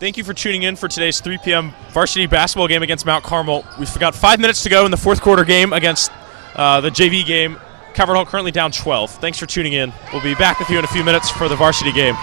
Thank you for tuning in for today's 3 p.m. varsity basketball game against Mount Carmel. We've got 5 minutes to go in the fourth quarter game against the JV game. Calvert Hall currently down 12. Thanks for tuning in. We'll be back with you in a few minutes for the varsity game.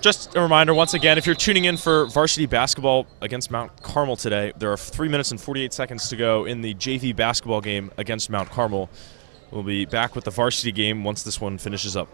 Just a reminder, once again, if you're tuning in for varsity basketball against Mount Carmel today, there are 3 minutes and 48 seconds to go in the JV basketball game against Mount Carmel. We'll be back with the varsity game once this one finishes up.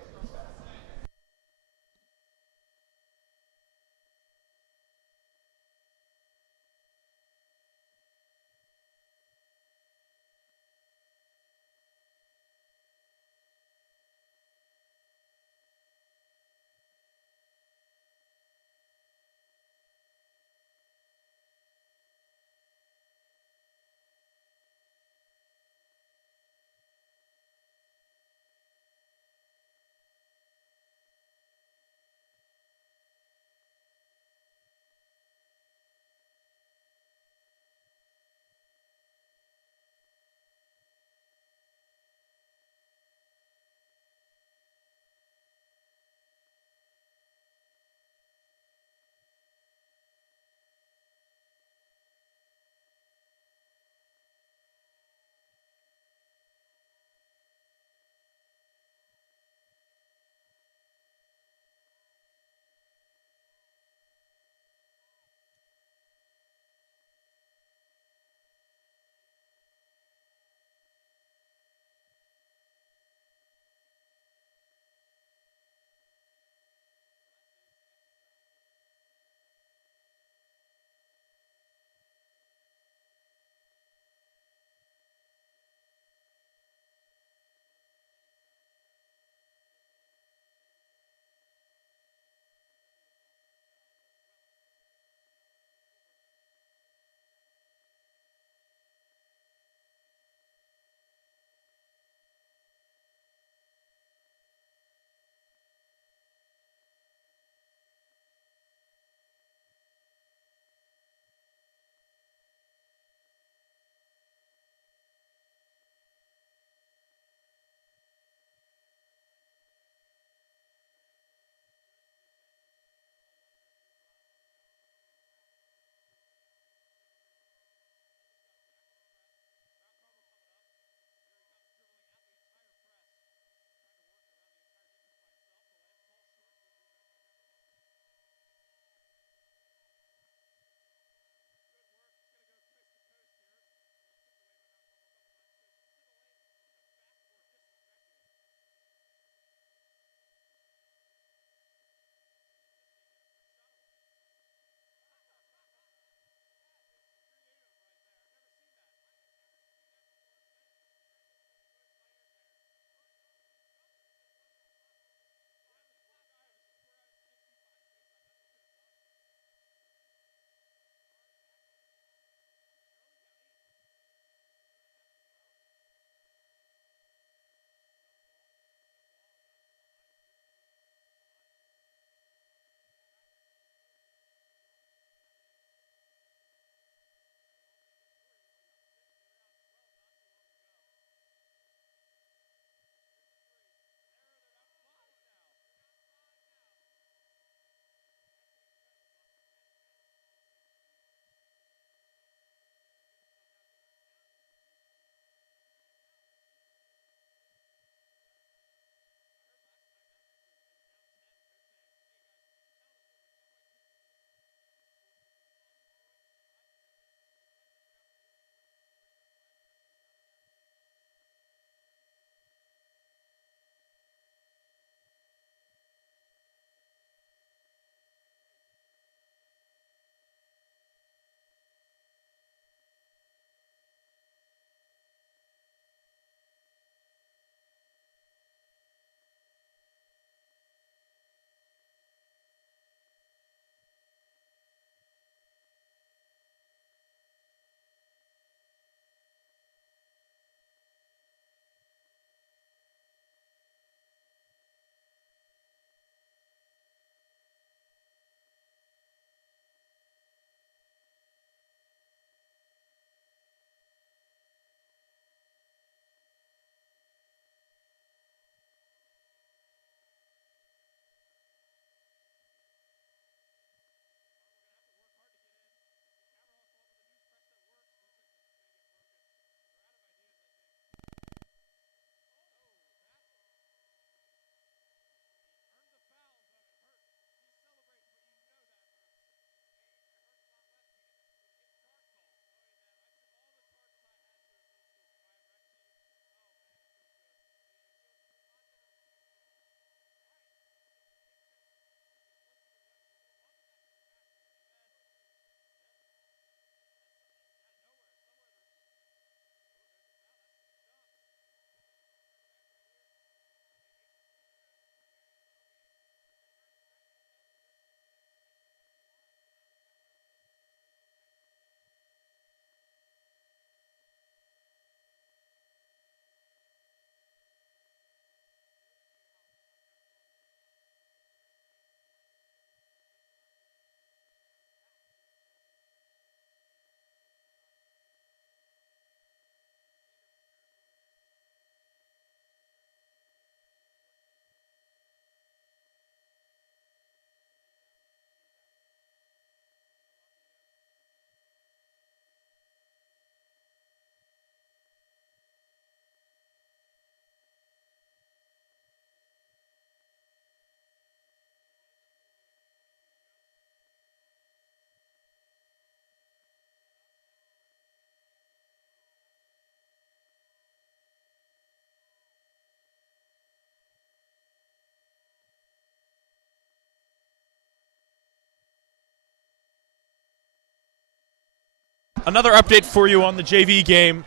Another update for you on the JV game.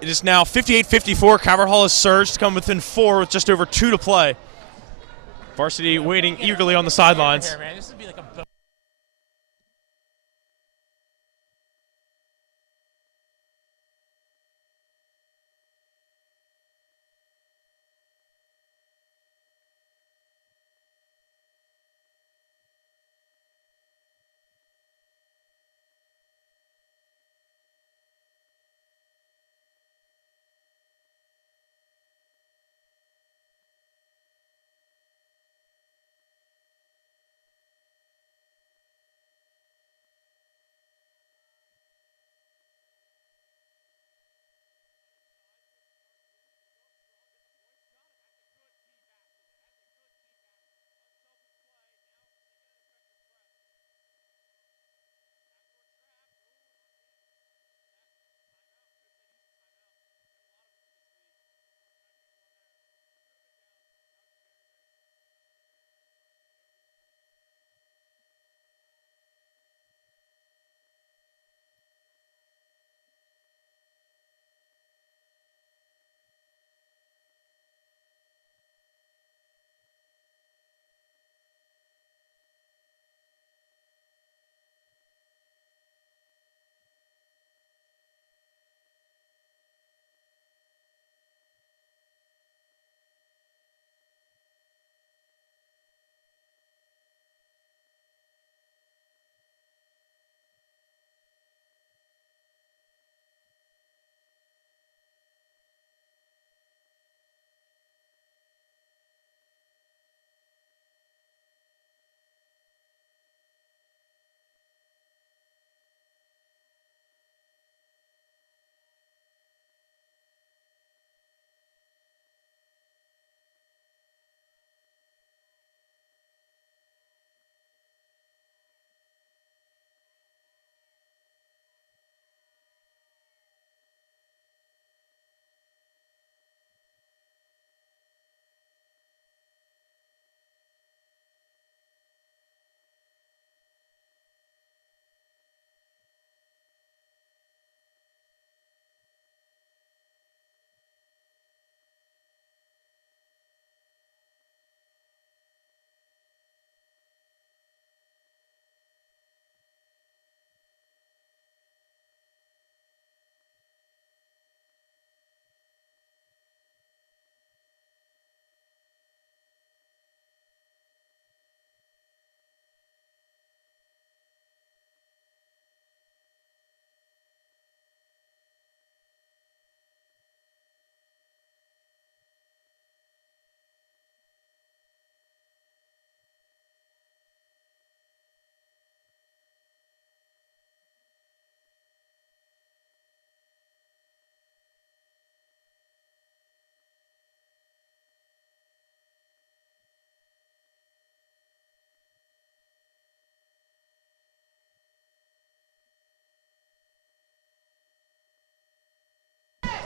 It is now 58-54. Carvajal has surged to come within 4 with just over 2 to play. Varsity waiting eagerly on the sidelines. Here, man. This would be like a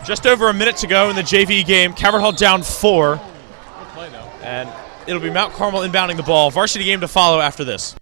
Just over a minute to go in the JV game. Carvajal down 4. And it'll be Mount Carmel inbounding the ball. Varsity game to follow after this.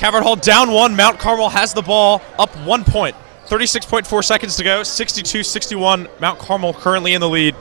Cavert Hall down 1. Mount Carmel has the ball, up 1 point. 36.4 seconds to go. 62-61. Mount Carmel currently in the lead.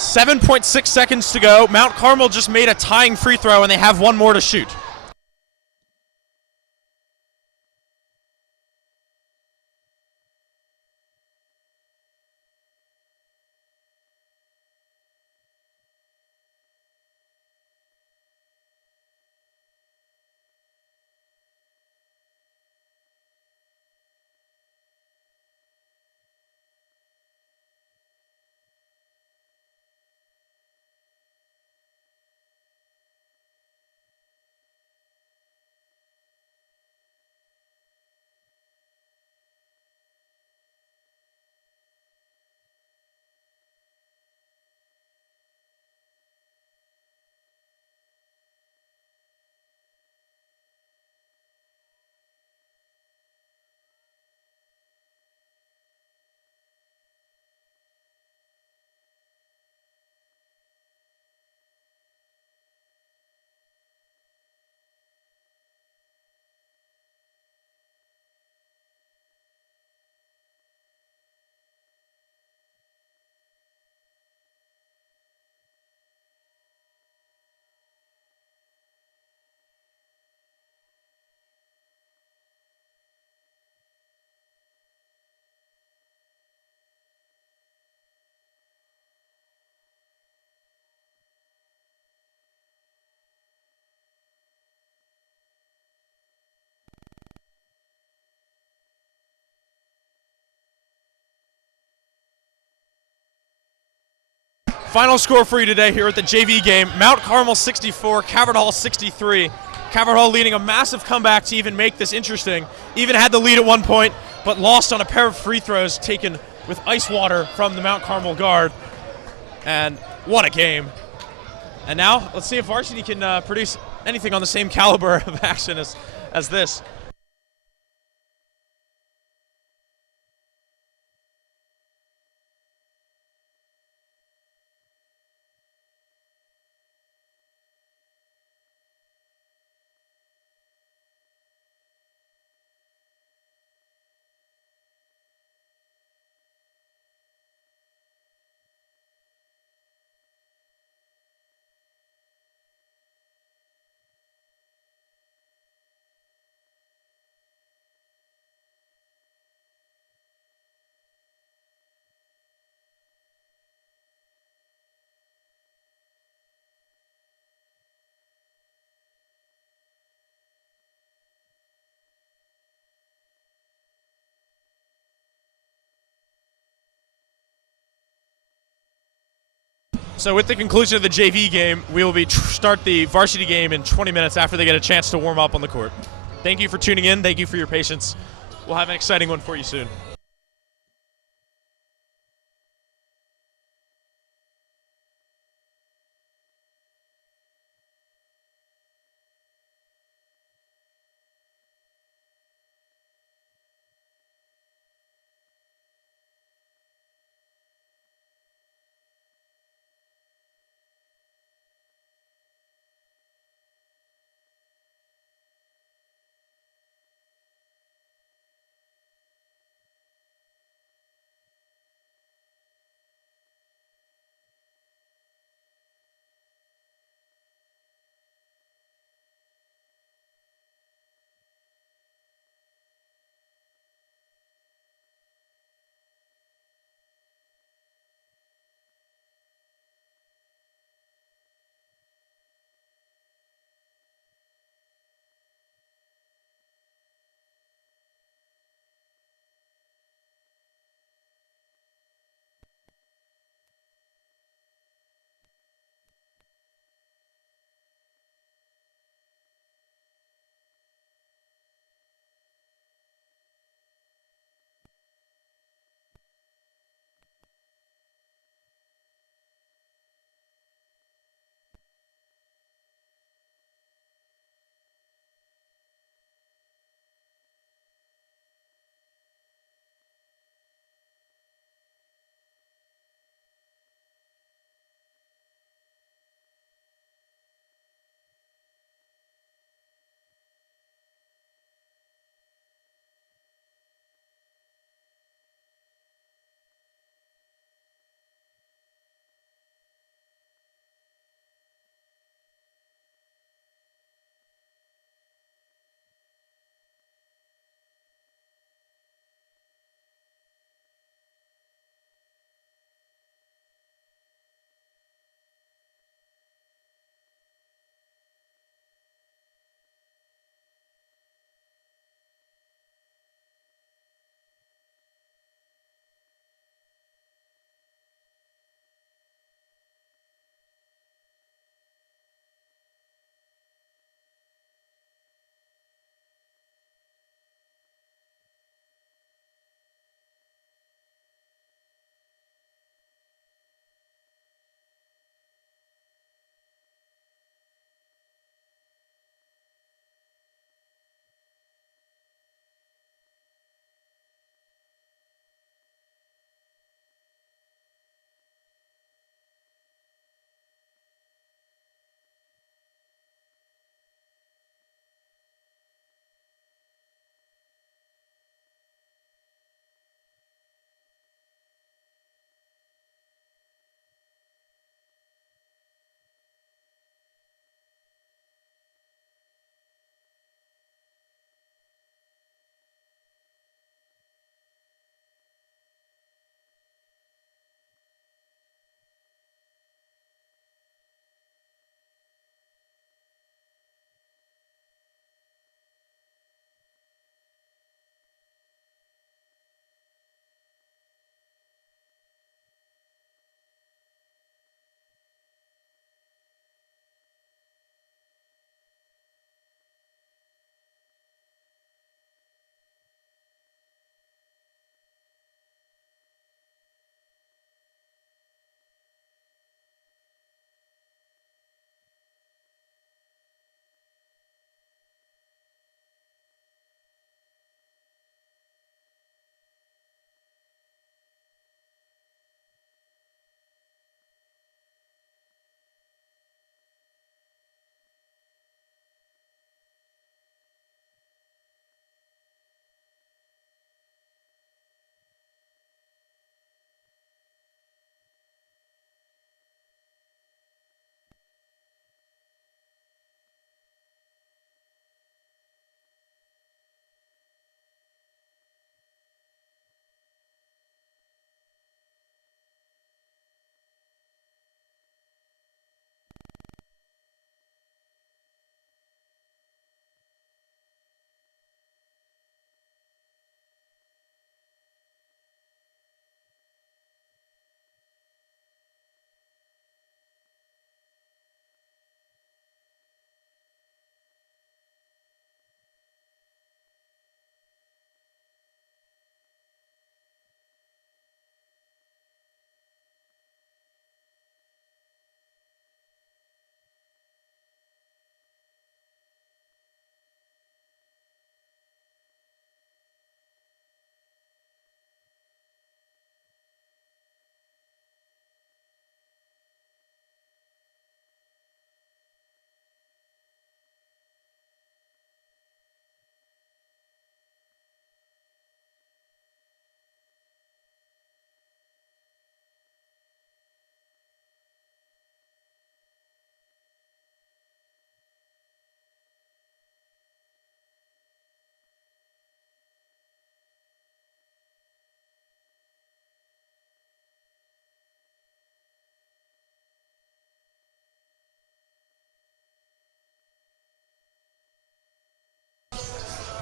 .6 seconds to go. Mount Carmel just made a tying free throw, and they have one more to shoot. Final score for you today here at the JV game. Mount Carmel 64, Cavert Hall 63. Cavert Hall leading a massive comeback to even make this interesting. Even had the lead at 1 point, but lost on a pair of free throws taken with ice water from the Mount Carmel guard. And what a game. And now let's see if Varsity can produce anything on the same caliber of action as this. So with the conclusion of the JV game, we will start the varsity game in 20 minutes after they get a chance to warm up on the court. Thank you for tuning in. Thank you for your patience. We'll have an exciting one for you soon.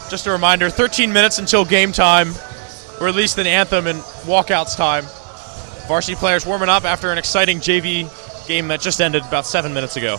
Just a reminder, 13 minutes until game time, or at least an anthem and walkouts time. Varsity players warming up after an exciting JV game that just ended about 7 minutes ago.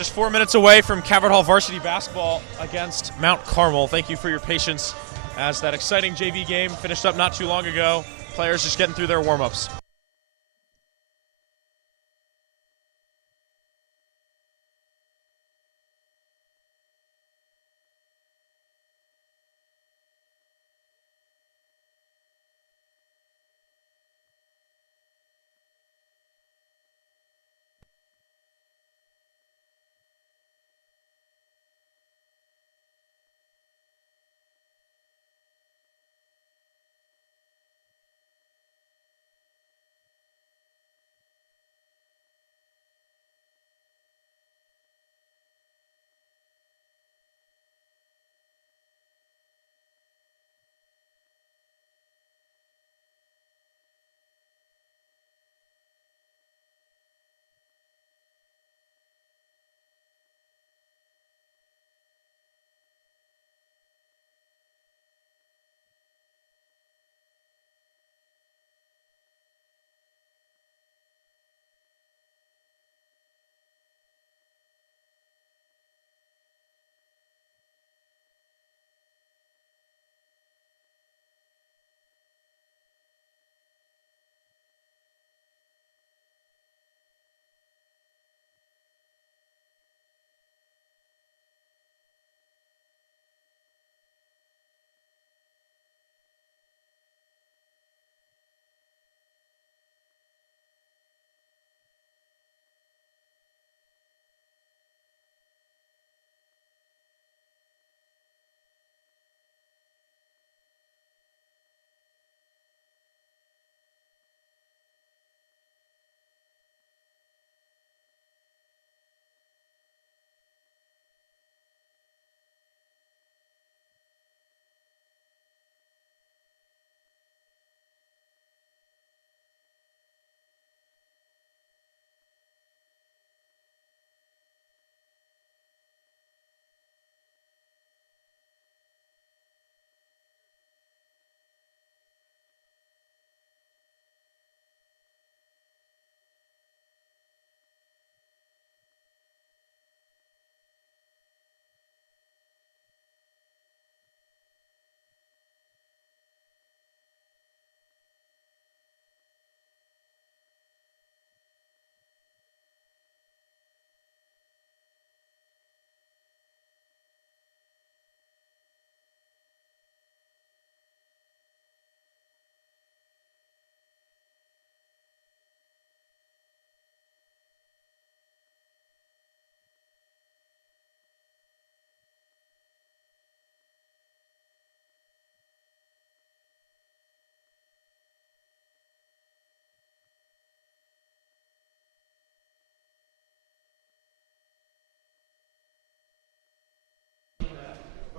Just 4 minutes away from Calvert Hall varsity basketball against Mount Carmel. Thank you for your patience as that exciting JV game finished up not too long ago. Players just getting through their warm-ups.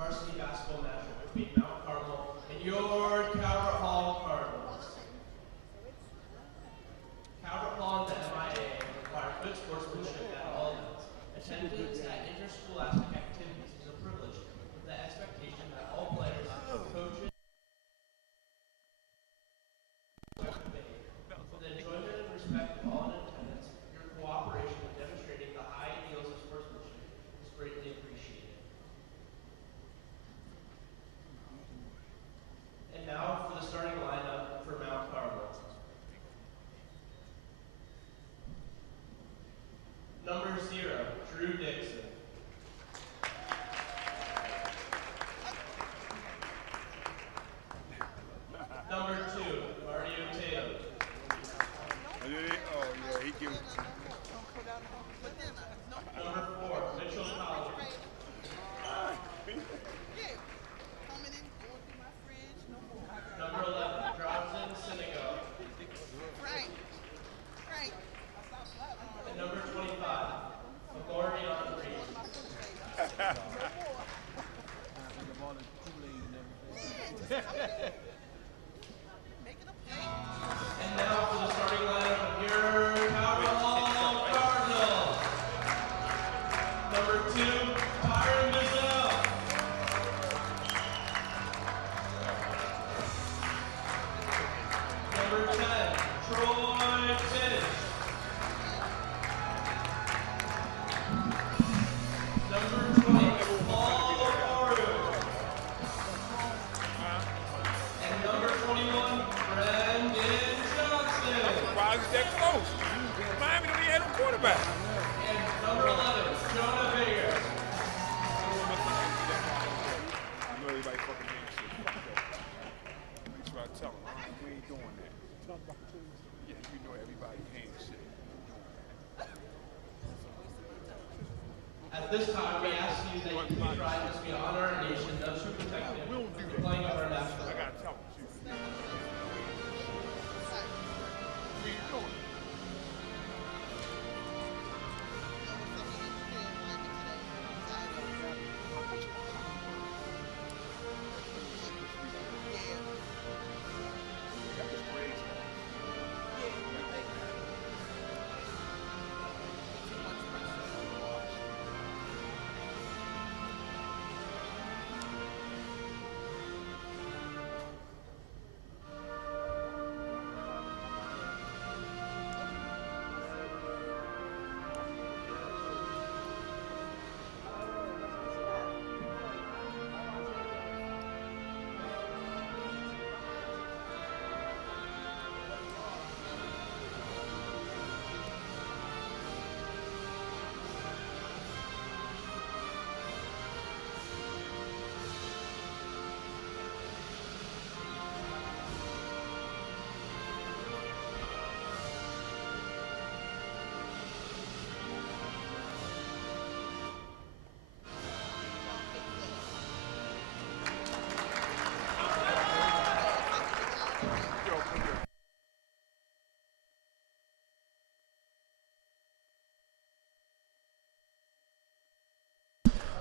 Varsity basketball matchup between Mount Carmel and your Calvert Hall Cardinals. Calvert Hall and the MIA require good sportsmanship at all events. Attendance at interscholastic activities is a privilege, with the expectation that all players, coaches, for the enjoyment and respect of all in attendance, your cooperation in demonstrating the high ideals of sportsmanship is greatly appreciated. And now for the starting lineup for Mount Carmel. Number 0, Drew Dixon. Number 2, Mario Tatum. Number 4, Mitchell Collins. Number 11, Dropson Senegal. And number 25, Amorion Reed. And now for the starting lineup of your Calvert Hall Cardinals. Number 2, Byron Gazelle. Number 10, Troy Tish. At this time, we ask you that you please rise as we honor our nation, those who protect it, with the playing of our national anthem.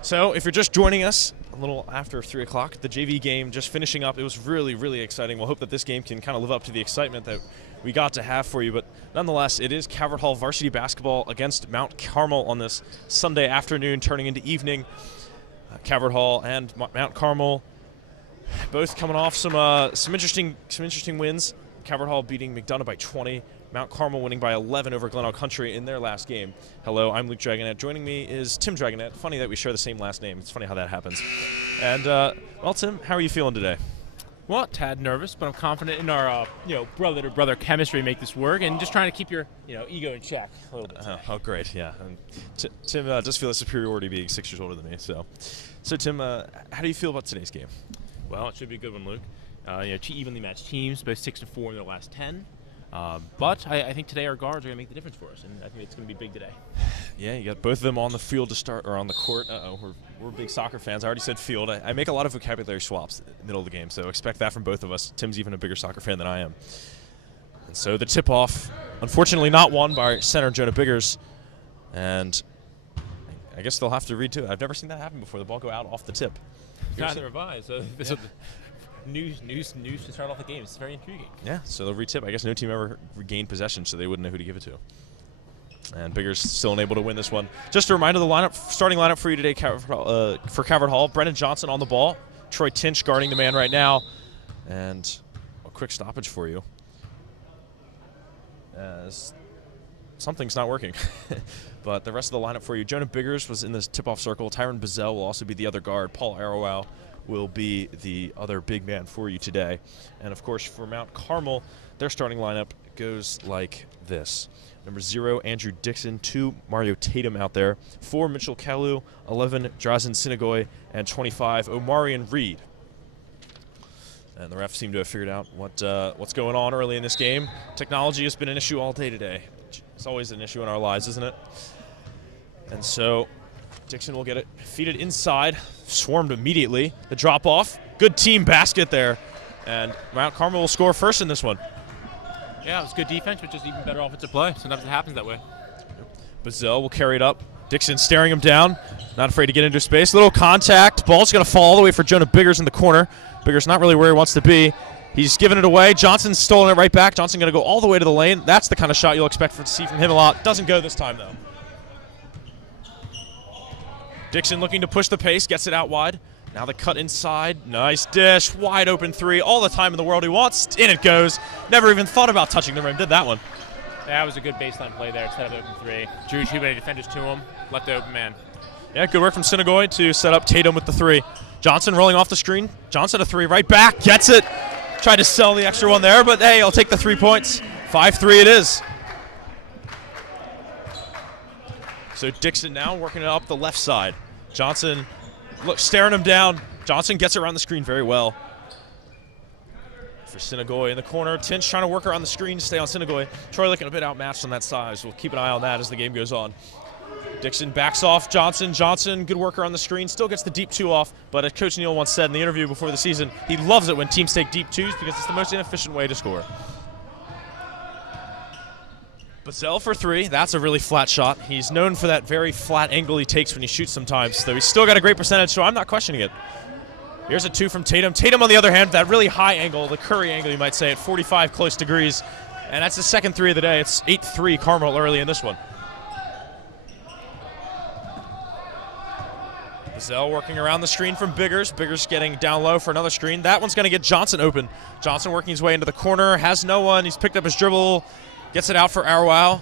So if you're just joining us a little after 3 o'clock, the JV game just finishing up. It was really, really exciting. We'll hope that this game can kind of live up to the excitement that we got to have for you. But nonetheless, it is Calvert Hall varsity basketball against Mount Carmel on this Sunday afternoon, turning into evening. Calvert Hall and Mount Carmel both coming off some interesting wins. Calvert Hall beating McDonough by 20. Mount Carmel winning by 11 over Glenelg Country in their last game. Hello, I'm Luke Dragonette. Joining me is Tim Dragonette. Funny that we share the same last name. It's funny how that happens. And, well, Tim, how are you feeling today? Well, a tad nervous, but I'm confident in our, brother-to-brother chemistry to make this work, and just trying to keep your, ego in check a little bit. Oh, great, yeah. And Tim does feel a superiority being 6 years older than me. So Tim, how do you feel about today's game? Well, it should be a good one, Luke. Two evenly matched teams, both 6-4 in their last 10. But I think today our guards are going to make the difference for us, and I think it's going to be big today. Yeah, you got both of them on the field to start, or on the court. We're big soccer fans. I already said field. I make a lot of vocabulary swaps in the middle of the game, so expect that from both of us. Tim's even a bigger soccer fan than I am. And so the tip-off, unfortunately not won by center Jonah Biggers, and I guess they'll have to read to it. I've never seen that happen before. The ball go out off the tip. Neither have I. So news to start off the game. It's very intriguing. Yeah, so they'll retip. I guess no team ever regained possession, so they wouldn't know who to give it to. And Biggers still unable to win this one. Just a reminder, the starting lineup for you today for Calvert Hall. Brendan Johnson on the ball. Troy Tinch guarding the man right now. And a quick stoppage for you, as something's not working. But the rest of the lineup for you, Jonah Biggers was in this tip-off circle. Tyron Bazell will also be the other guard. Paul Arrowow will be the other big man for you today. And, of course, for Mount Carmel, their starting lineup goes like this. Number 0, Andrew Dixon. 2, Mario Tatum out there. 4, Mitchell Kalu. 11, Drazen Sinagoy. And 25, Omarion Reed. And the refs seem to have figured out what's going on early in this game. Technology has been an issue all day today. It's always an issue in our lives, isn't it? And so Dixon will get it feeded inside, swarmed immediately. The drop-off, good team basket there. And Mount Carmel will score first in this one. Yeah, it was good defense, but just even better offensive play. Sometimes it happens that way. Bazell will carry it up. Dixon staring him down, not afraid to get into space. Little contact, ball's going to fall all the way for Jonah Biggers in the corner. Biggers not really where he wants to be. He's giving it away. Johnson's stolen it right back. Johnson going to go all the way to the lane. That's the kind of shot you'll expect to see from him a lot. Doesn't go this time, though. Dixon looking to push the pace, gets it out wide. Now the cut inside. Nice dish. Wide open three. All the time in the world he wants. In it goes. Never even thought about touching the rim. Did that one. That was a good baseline play there instead of open three. Drew too many defenders to him. Left the open man. Yeah, good work from Sinagoy to set up Tatum with the three. Johnson rolling off the screen. Johnson a three right back. Gets it. Tried to sell the extra one there, but hey, I'll take the 3 points. 5-3 it is. So Dixon now working it up the left side. Johnson, look, staring him down. Johnson gets around the screen very well. For Sinagoy in the corner. Tinch trying to work around the screen to stay on Sinagoy. Troy looking a bit outmatched on that side, so we'll keep an eye on that as the game goes on. Dixon backs off Johnson. Johnson, good worker on the screen, still gets the deep 2 off, but as Coach Neal once said in the interview before the season, he loves it when teams take deep 2s because it's the most inefficient way to score. Bazell for 3. That's a really flat shot. He's known for that very flat angle he takes when he shoots sometimes, though he's still got a great percentage, so I'm not questioning it. Here's a 2 from Tatum. Tatum, on the other hand, that really high angle, the Curry angle, you might say, at 45 close degrees, and that's his second 3 of the day. It's 8-3 Carmel early in this one. Bazell working around the screen from Biggers. Biggers getting down low for another screen. That one's going to get Johnson open. Johnson working his way into the corner, has no one. He's picked up his dribble, gets it out for Arwau.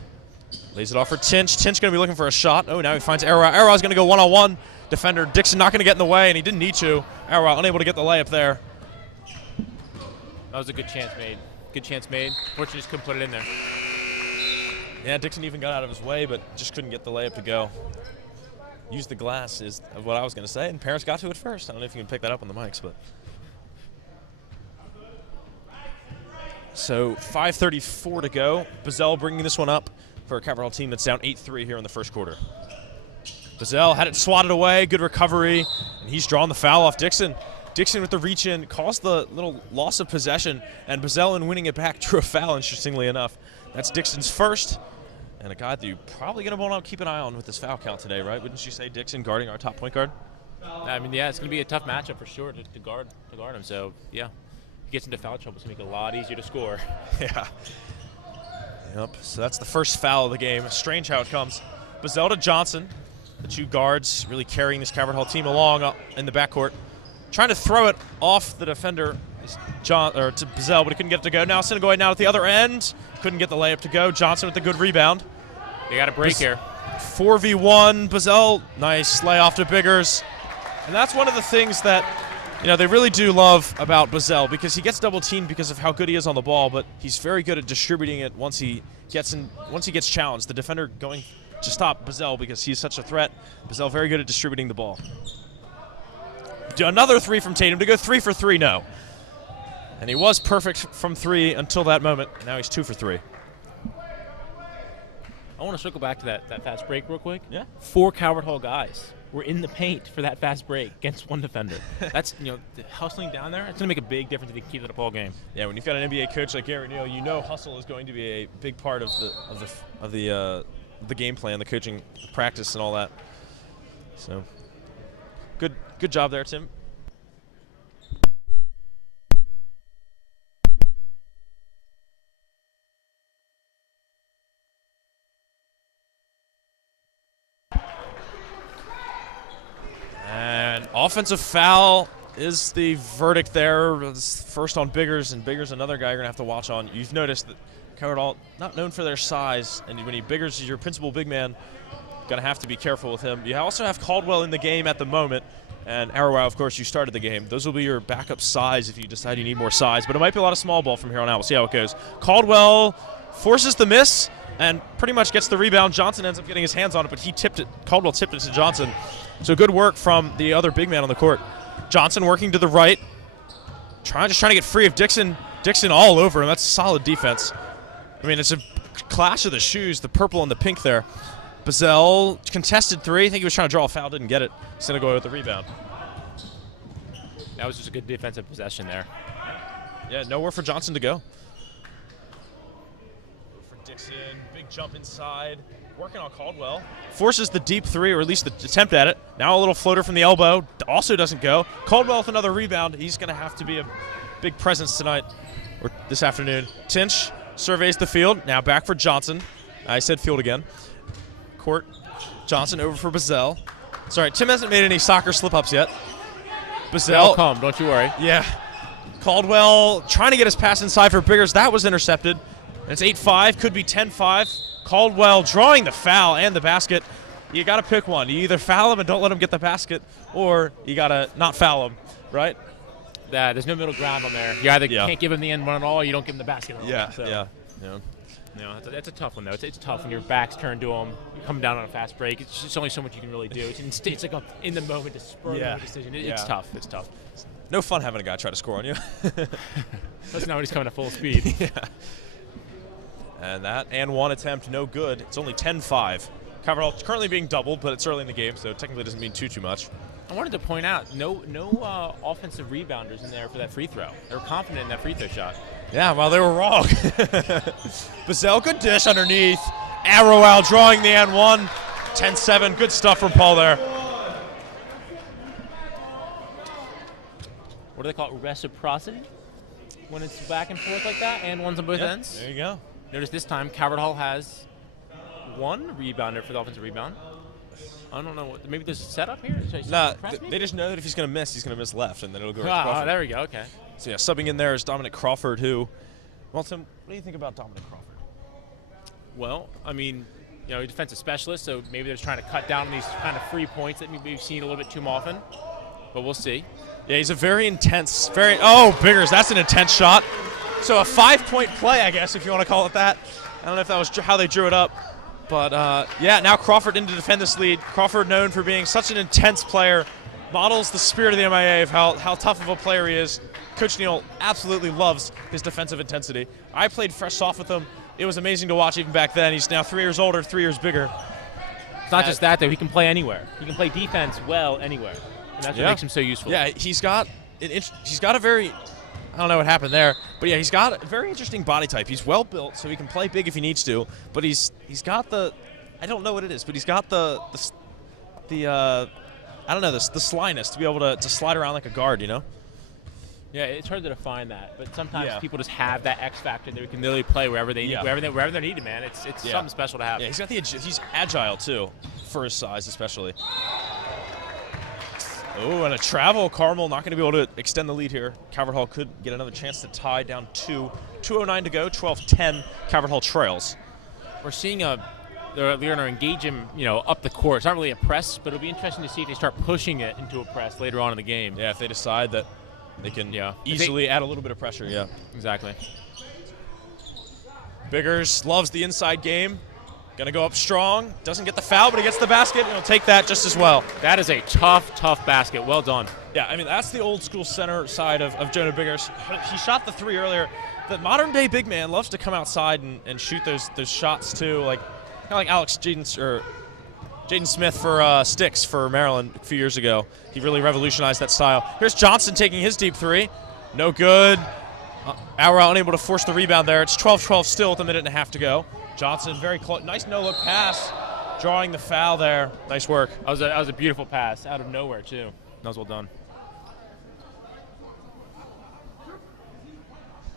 Lays it off for Tinch. Tinch going to be looking for a shot. Oh, now he finds Arwau. Arwau's going to go one-on-one. Defender Dixon not going to get in the way, and he didn't need to. Arwau unable to get the layup there. That was a good chance made. Good chance made. Fortunately, just couldn't put it in there. Yeah, Dixon even got out of his way, but just couldn't get the layup to go. Use the glass is what I was going to say, and Parents got to it first. I don't know if you can pick that up on the mics, but. So 5:34 to go. Bazell bringing this one up for a Carmel team that's down 8-3 here in the first quarter. Bazell had it swatted away, good recovery, and he's drawn the foul off Dixon. Dixon with the reach in caused the little loss of possession, and Bazell in winning it back drew a foul, interestingly enough. That's Dixon's first, and a guy that you're probably going to want to keep an eye on with this foul count today, right? Wouldn't you say, Dixon guarding our top point guard? I mean, yeah, it's going to be a tough matchup for sure to guard him. So, yeah, if he gets into foul trouble, it's going to make it a lot easier to score. Yeah. Yep, so that's the first foul of the game. Strange how it comes. Bazell to Johnson. The 2 guards really carrying this Calvert Hall team along up in the backcourt. Trying to throw it off the defender to Bazell, but he couldn't get it to go. Now Senegoy now at the other end. Couldn't get the layup to go. Johnson with the good rebound. They got a break here. 4v1. Bazell, nice layoff to Biggers. And that's one of the things that they really do love about Bazell, because he gets double teamed because of how good he is on the ball, but he's very good at distributing it once he gets challenged. The defender going to stop Bazell because he's such a threat. Bazell very good at distributing the ball. Another 3 from Tatum to go 3 for 3 now. And he was perfect from 3 until that moment, and now he's 2 for 3. I want to circle back to that fast break real quick. Yeah. 4 Calvert Hall guys were in the paint for that fast break against 1 defender. That's, hustling down there, it's going to make a big difference if they keep it a ball game. Yeah, when you've got an NBA coach like Gary Neal, hustle is going to be a big part of the game plan, the coaching practice, and all that. So, good job there, Tim. And offensive foul is the verdict there. It's first on Biggers, and Biggers another guy you're going to have to watch on. You've noticed that Calvert Hall not known for their size, and when Biggers is your principal big man, going to have to be careful with him. You also have Caldwell in the game at the moment, and Arwau, of course, you started the game. Those will be your backup size if you decide you need more size, but it might be a lot of small ball from here on out. We'll see how it goes. Caldwell forces the miss and pretty much gets the rebound. Johnson ends up getting his hands on it, but Caldwell tipped it to Johnson. So good work from the other big man on the court. Johnson working to the right, just trying to get free of Dixon. Dixon all over him. That's solid defense. I mean, it's a clash of the shoes, the purple and the pink there. Bazell contested 3. I think he was trying to draw a foul, didn't get it. Senegoy with the rebound. That was just a good defensive possession there. Yeah, nowhere for Johnson to go. For Dixon, big jump inside. Working on Caldwell. Forces the deep 3, or at least the attempt at it. Now a little floater from the elbow. Also doesn't go. Caldwell with another rebound. He's going to have to be a big presence tonight, or this afternoon. Tinch surveys the field. Now back for Johnson. I said field again. Court. Johnson over for Bazell. Sorry, Tim hasn't made any soccer slip-ups yet. Bazell. They'll come, don't you worry. Yeah. Caldwell trying to get his pass inside for Biggers. That was intercepted. And it's 8-5, could be 10-5. Caldwell drawing the foul and the basket. You got to pick one. You either foul him and don't let him get the basket, or you got to not foul him, right? There's no middle ground on there. You either can't give him the end one at all, or you don't give him the basket at all. Yeah, so. yeah. That's a tough one, though. It's tough when your back's turned to him. You come down on a fast break. It's just only so much you can really do. It's like in the moment to spur the decision. It's tough. It's tough. No fun having a guy try to score on you. That's not when he's coming at full speed. Yeah. And that and one attempt, no good. It's only 10-5. Calvert Hall currently being doubled, but it's early in the game, so technically doesn't mean too much. I wanted to point out, no offensive rebounders in there for that free throw. They were confident in that free throw shot. Yeah, well, they were wrong. Bazell, good dish underneath. Arrow out, drawing the N1. 10-7, good stuff from Paul there. What do they call it? Reciprocity? When it's back and forth like that, and one's on both ends? There you go. Notice this time, Calvert Hall has one rebounder for the offensive rebound. I don't know. Maybe there's a setup here? Nah, they just know that if he's going to miss, he's going to miss left, and then it'll go right to Crawford. Oh, there we go. Okay. So, yeah, subbing in there is Dominic Crawford, who... Well, Tim, what do you think about Dominic Crawford? Well, I mean, you know, he's a defensive specialist, so maybe they're trying to cut down on these kind of free points that we've seen a little bit too often. But we'll see. Yeah, he's a very intense, oh, Biggers, that's an intense shot. So a 5-point play, I guess, if you want to call it that. I don't know if that was how they drew it up. But, yeah, now Crawford in to defend this lead. Crawford known for being such an intense player, models the spirit of the MIA of how tough of a player he is. Coach Neal absolutely loves his defensive intensity. I played fresh soft with him. It was amazing to watch even back then. He's now 3 years older, 3 years bigger. It's not just that, though. He can play anywhere. He can play defense well anywhere. And that's what makes him so useful. Yeah, he's got a very, I don't know what happened there, but yeah, he's got a very interesting body type. He's well built, so he can play big if he needs to. But he's got the, I don't know what it is, but he's got the I don't know, the slyness to be able to slide around like a guard, you know? Yeah, it's hard to define that, but sometimes people just have that X factor that we can literally play wherever they need, wherever they're needed, man. It's something special to have. Yeah, he's agile too, for his size especially. Oh, and a travel. Carmel not going to be able to extend the lead here. Calvert Hall could get another chance to tie down 2. 2:09 to go. 12-10. Calvert Hall trails. We're seeing they're going to engage him, up the court. It's not really a press, but it'll be interesting to see if they start pushing it into a press later on in the game. Yeah, if they decide that they can easily add a little bit of pressure. Yeah, exactly. Biggers loves the inside game. Going to go up strong. Doesn't get the foul, but he gets the basket, and he'll take that just as well. That is a tough basket. Well done. Yeah, I mean, that's the old school center side of Jonah Biggers. He shot the 3 earlier. The modern day big man loves to come outside and shoot those shots too, kind of like Jaden Smith for Sticks for Maryland a few years ago. He really revolutionized that style. Here's Johnson taking his deep 3. No good. Aura unable to force the rebound there. It's 12-12 still with a minute and a half to go. Johnson very close. Nice no-look pass. Drawing the foul there. Nice work. That was a beautiful pass out of nowhere, too. That was well done.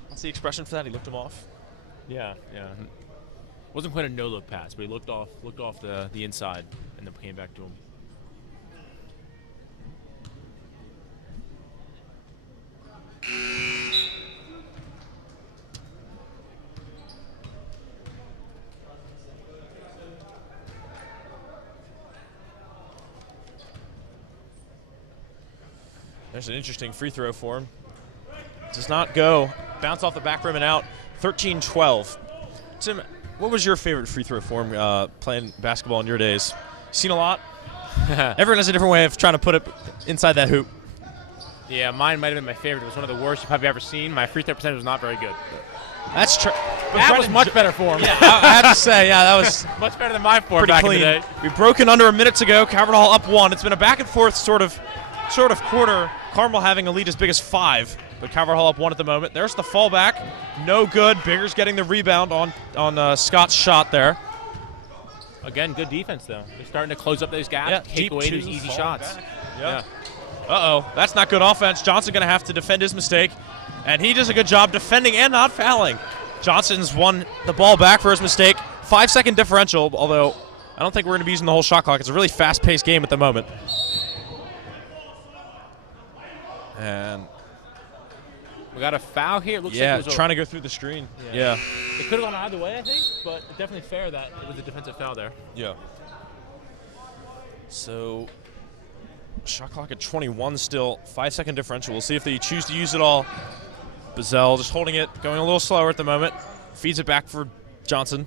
What's the expression for that? He looked him off? Yeah. Wasn't quite a no-look pass, but he looked off the inside and then came back to him. There's an interesting free throw for him. Does not go. Bounce off the back rim and out. 13-12. Tim, what was your favorite free throw form playing basketball in your days? Seen a lot? Everyone has a different way of trying to put it inside that hoop. Yeah, mine might have been my favorite. It was one of the worst you've probably ever seen. My free throw percentage was not very good. That's true. That was much better for him. Yeah, I have to say, that was much better than my form pretty back clean. in the day. We've broken under a minute to go. Calvert Hall up 1. It's been a back and forth sort of quarter. Carmel having a lead as big as 5, but Calvert Hall up 1 at the moment. There's the fallback. No good. Biggers getting the rebound on Scott's shot there. Again, good defense, though. They're starting to close up those gaps, take away those easy shots. Yeah. Uh-oh. That's not good offense. Johnson going to have to defend his mistake, and he does a good job defending and not fouling. Johnson's won the ball back for his mistake. 5-second differential, although I don't think we're going to be using the whole shot clock. It's a really fast-paced game at the moment. And we got a foul here. It looks like it was trying to go through the screen. Yeah. It could have gone either way, I think, but it's definitely fair that it was a defensive foul there. Yeah. So, shot clock at 21 still. 5-second differential. We'll see if they choose to use it all. Bazell just holding it, going a little slower at the moment. Feeds it back for Johnson.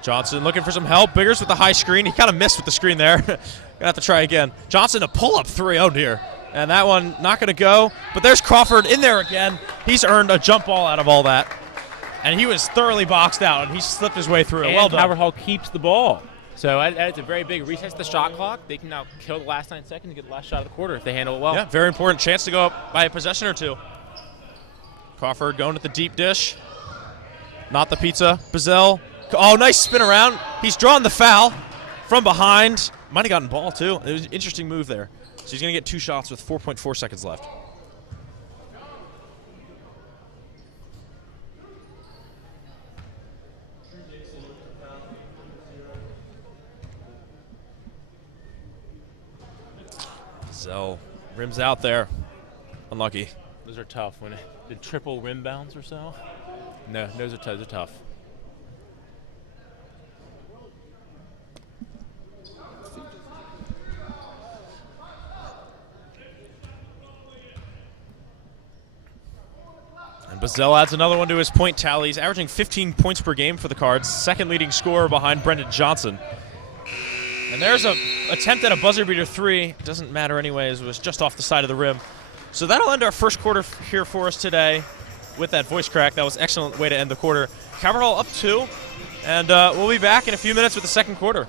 Johnson looking for some help. Biggers with the high screen. He kind of missed with the screen there. Gonna have to try again. Johnson a pull-up 3. Oh, dear. And that one not going to go. But there's Crawford in there again. He's earned a jump ball out of all that. And he was thoroughly boxed out, and he slipped his way through it. And Well done. Calvert Hall keeps the ball. So that's a very big reset to the shot clock. They can now kill the last 9 seconds and get the last shot of the quarter if they handle it well. Yeah, very important. Chance to go up by a possession or two. Crawford going at the deep dish. Not the pizza. Bazell. Oh, nice spin around. He's drawn the foul from behind. Might have gotten ball, too. It was an interesting move there. So he's going to get 2 shots with 4.4 seconds left. Bazell rims out there. Unlucky. Those are tough. When the triple rim bounds or so. No, those are tough. And Bazell adds another one to his point tally. He's averaging 15 points per game for the Cards, second leading scorer behind Brendan Johnson. And there's an attempt at a buzzer beater 3. Doesn't matter anyways. It was just off the side of the rim. So that'll end our first quarter here for us today with that voice crack. That was an excellent way to end the quarter. Calvert Hall up 2, and we'll be back in a few minutes with the second quarter.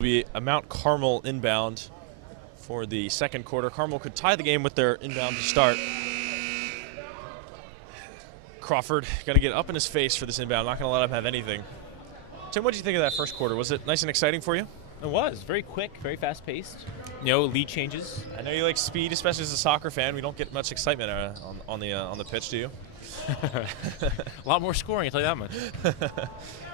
Be a Mount Carmel inbound for the second quarter. Carmel could tie the game with their inbound to start. Crawford got to get up in his face for this inbound. Not going to let him have anything. Tim, what did you think of that first quarter? Was it nice and exciting for you? It was very quick, very fast paced. Lead changes. I know you like speed, especially as a soccer fan. We don't get much excitement on the pitch, do you? A lot more scoring, I'll tell you that much.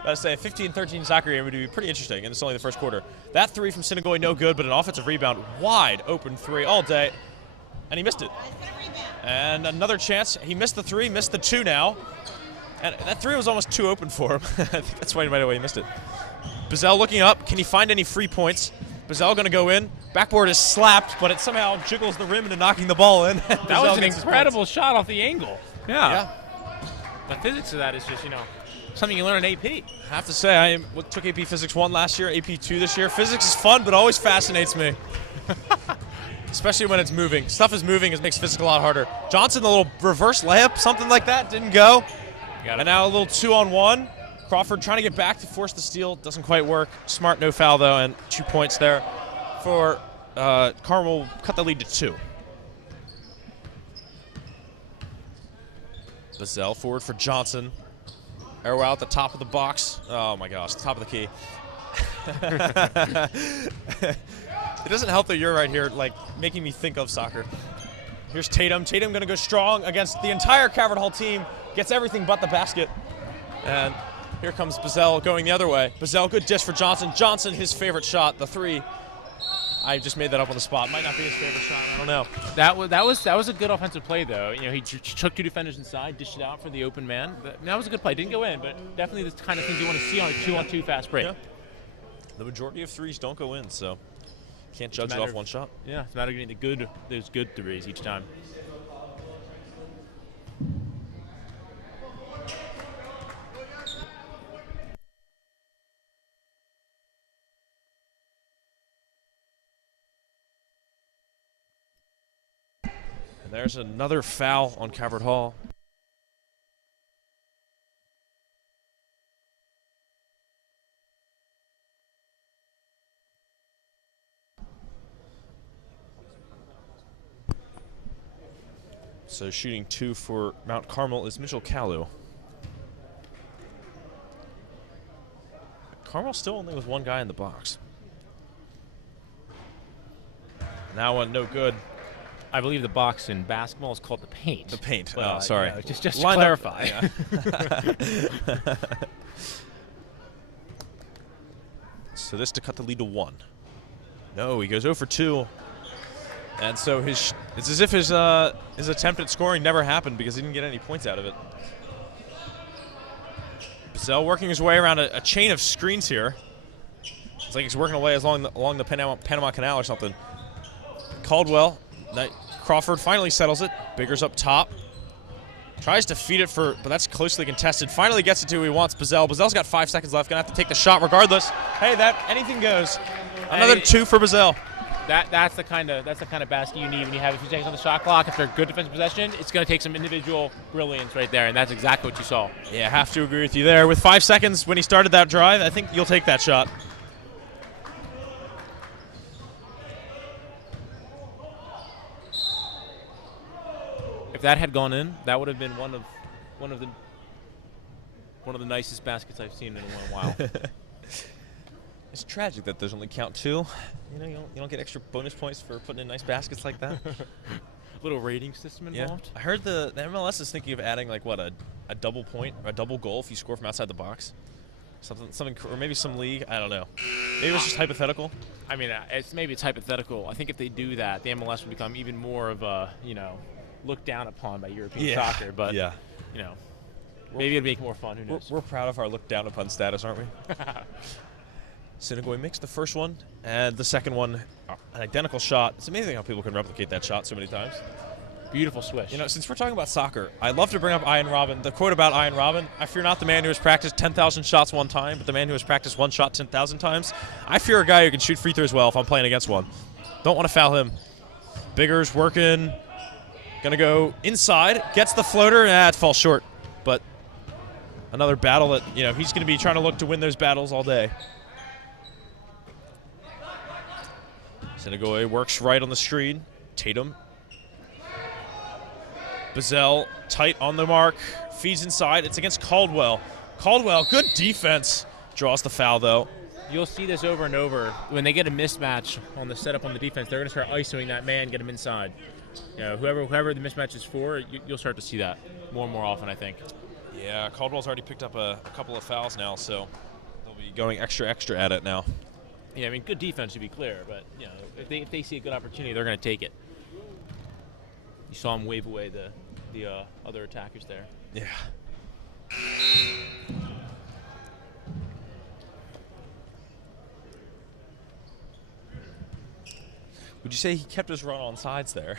I was saying 15-13 soccer game would be pretty interesting, and it's only the first quarter. That 3 from Sinagoy, no good, but an offensive rebound, wide open 3 all day, and he missed it. And another chance. He missed the 3, missed the 2 now, and that 3 was almost too open for him. I think that's why he missed it. Bazell looking up. Can he find any free points? Bazell going to go in. Backboard is slapped, but it somehow jiggles the rim into knocking the ball in. That was an incredible shot off the angle. Yeah. The physics of that is just, something you learn in AP. I have to say, I took AP Physics 1 last year, AP 2 this year. Physics is fun, but always fascinates me. Especially when it's moving. Stuff is moving, it makes physics a lot harder. Johnson, the little reverse layup, something like that, didn't go. And now a little 2-on-1. Crawford trying to get back to force the steal. Doesn't quite work. Smart no foul, though, and 2 points there for Carmel. Cut the lead to 2. Bazell forward for Johnson. Arrow out the top of the box. Oh, my gosh, top of the key. It doesn't help that you're right here, making me think of soccer. Here's Tatum. Tatum going to go strong against the entire Calvert Hall team. Gets everything but the basket. And here comes Bazell going the other way. Bazell, good dish for Johnson. Johnson, his favorite shot, the 3. I just made that up on the spot. Might not be his favorite shot. I don't know. That was a good offensive play, though. He took 2 defenders inside, dished it out for the open man. That was a good play. Didn't go in, but definitely the kind of things you want to see on a 2-on-2 fast break. Yeah. The majority of 3s don't go in, so can't judge it off one shot. Yeah, it's a matter of getting those good 3s each time. And there's another foul on Calvert Hall. So shooting 2 for Mount Carmel is Mitchell Kalu. Carmel still only with one guy in the box. That one, no good. I believe the box in basketball is called the paint. The paint. But, sorry. Just to clarify. Yeah. So this to cut the lead to 1. No, he goes 0 for 2. And so it's as if his attempt at scoring never happened because he didn't get any points out of it. Bazell working his way around a chain of screens here. It's like he's working away along the Panama Canal or something. Caldwell, Crawford finally settles it. Biggers up top. Tries to feed it but that's closely contested. Finally gets it to who he wants, Bazell. Bazell's got 5 seconds left. Gonna have to take the shot regardless. Hey, anything goes. Another 2 for Bazell. That's the kind of basket you need when you have a few seconds on the shot clock. If they're good defensive possession, it's going to take some individual brilliance right there, and that's exactly what you saw. Yeah, I have to agree with you there. With 5 seconds when he started that drive, I think you'll take that shot. If that had gone in, that would have been one of the nicest baskets I've seen in a while. It's tragic that there's only count 2. You know, you don't get extra bonus points for putting in nice baskets like that. Little rating system involved. Yeah. I heard the MLS is thinking of adding like what a double point or a double goal if you score from outside the box. Something, or maybe some league. I don't know. Maybe it's just hypothetical. I mean, it's hypothetical. I think if they do that, the MLS would become even more of a looked down upon by European soccer. But maybe it'd make it more fun. Who knows? We're proud of our looked down upon status, aren't we? Senegoy makes the first one, and the second one, an identical shot. It's amazing how people can replicate that shot so many times. Beautiful swish. Since we're talking about soccer, I love to bring up Ian Robin. The quote about Ian Robin: "I fear not the man who has practiced 10,000 shots one time, but the man who has practiced one shot 10,000 times." I fear a guy who can shoot free throws well if I'm playing against one. Don't want to foul him. Biggers working, gonna go inside, gets the floater, it falls short. But another battle that he's gonna be trying to look to win those battles all day. Senegoy works right on the screen. Tatum. Bazell tight on the mark. Feeds inside. It's against Caldwell. Caldwell, good defense. Draws the foul, though. You'll see this over and over. When they get a mismatch on the setup on the defense, they're going to start ISOing that man, get him inside. Whoever the mismatch is for, you'll start to see that more and more often, I think. Yeah, Caldwell's already picked up a couple of fouls now, so they'll be going extra at it now. Yeah, I mean, good defense to be clear, but if they see a good opportunity, they're going to take it. You saw him wave away the other attackers there. Yeah. Would you say he kept his run on sides there?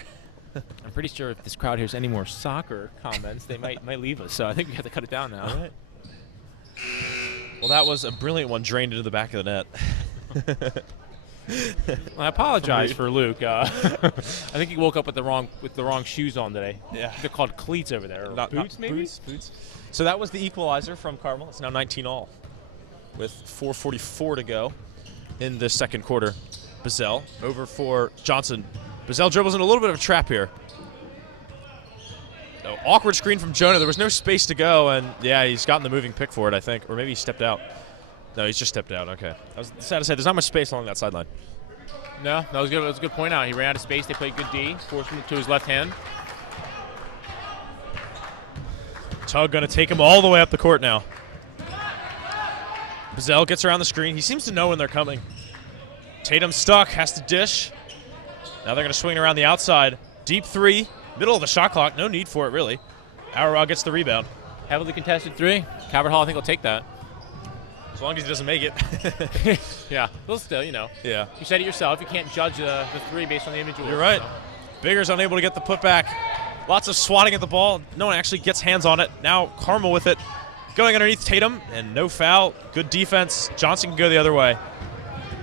I'm pretty sure if this crowd hears any more soccer comments, they might leave us. So I think we have to cut it down now. All right. Well, that was a brilliant one, drained into the back of the net. Well, I apologize for Luke. I think he woke up with the wrong shoes on today. Yeah, they're called cleats over there. Not boots, maybe. Boots. So that was the equalizer from Carmel. It's now 19-all, with 4:44 to go in the second quarter. Bazell over for Johnson. Bazell dribbles in a little bit of a trap here. Oh, awkward screen from Jonah. There was no space to go, and he's gotten the moving pick for it, I think, or maybe he stepped out. No, he's just stepped out. Okay. I was sad to say there's not much space along that sideline. No, that was good. That was a good point out. He ran out of space. They played good D, forced him to his left hand. Tug going to take him all the way up the court now. Bazell gets around the screen. He seems to know when they're coming. Tatum stuck, has to dish. Now they're going to swing around the outside. Deep three, middle of the shot clock. No need for it, really. Auerbach gets the rebound. Heavily contested three. Calvert Hall, I think, will take that. As long as he doesn't make it. Yeah, well, still, Yeah. You said it yourself. You can't judge the three based on the individual. You're right. Biggers unable to get the putback. Lots of swatting at the ball. No one actually gets hands on it. Now Carmel with it. Going underneath Tatum, and no foul. Good defense. Johnson can go the other way.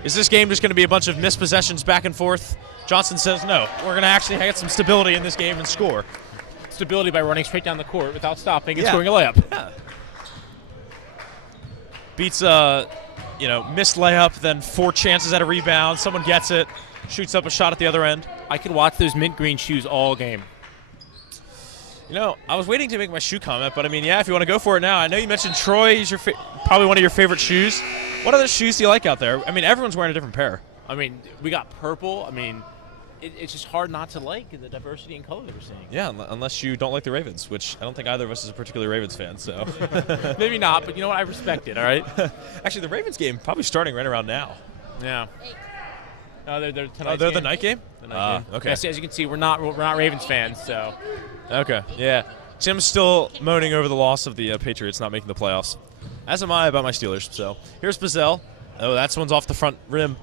Is this game just going to be a bunch of missed possessions back and forth? Johnson says no. We're going to actually get some stability in this game and score. Stability by running straight down the court without stopping and scoring a layup. Yeah. Beats missed layup, then 4 chances at a rebound. Someone gets it, shoots up a shot at the other end. I could watch those mint green shoes all game. You know, I was waiting to make my shoe comment, but I mean, yeah, if you want to go for it now. I know you mentioned Troy is your probably one of your favorite shoes. What other shoes do you like out there? I mean, everyone's wearing a different pair. I mean, we got purple. I mean, it's just hard not to like the diversity in color that we're seeing. Yeah, unless you don't like the Ravens, which I don't think either of us is a particular Ravens fan, so. Maybe not, but you know what? I respect it, all right? Actually, the Ravens game probably starting right around now. Yeah. Oh, they're the night game? The night game. Okay. Yes, as you can see, we're not Ravens fans, so. Okay, yeah. Tim's still moaning over the loss of the Patriots not making the playoffs, as am I about my Steelers. So here's Bazell. Oh, that one's off the front rim.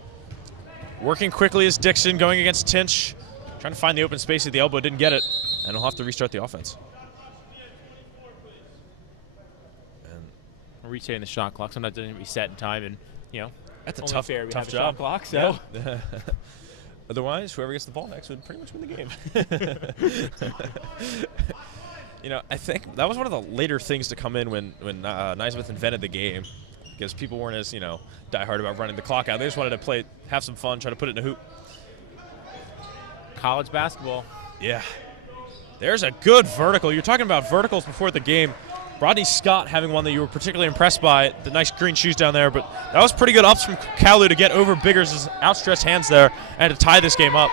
Working quickly is Dixon going against Tinch. Trying to find the open space at the elbow, didn't get it, and he'll have to restart the offense. We're resetting the shot clock. Sometimes it doesn't reset in time, and that's a only tough, fair we tough have job. A shot clock, so. Yeah. Otherwise, whoever gets the ball next would pretty much win the game. I think that was one of the later things to come in when Naismith invented the game, because people weren't as diehard about running the clock out. They just wanted to have some fun, try to put it in a hoop. College basketball. Yeah. There's a good vertical. You're talking about verticals before the game. Rodney Scott having one that you were particularly impressed by, the nice green shoes down there, but that was pretty good ups from Kalu to get over Biggers' outstretched hands there and to tie this game up.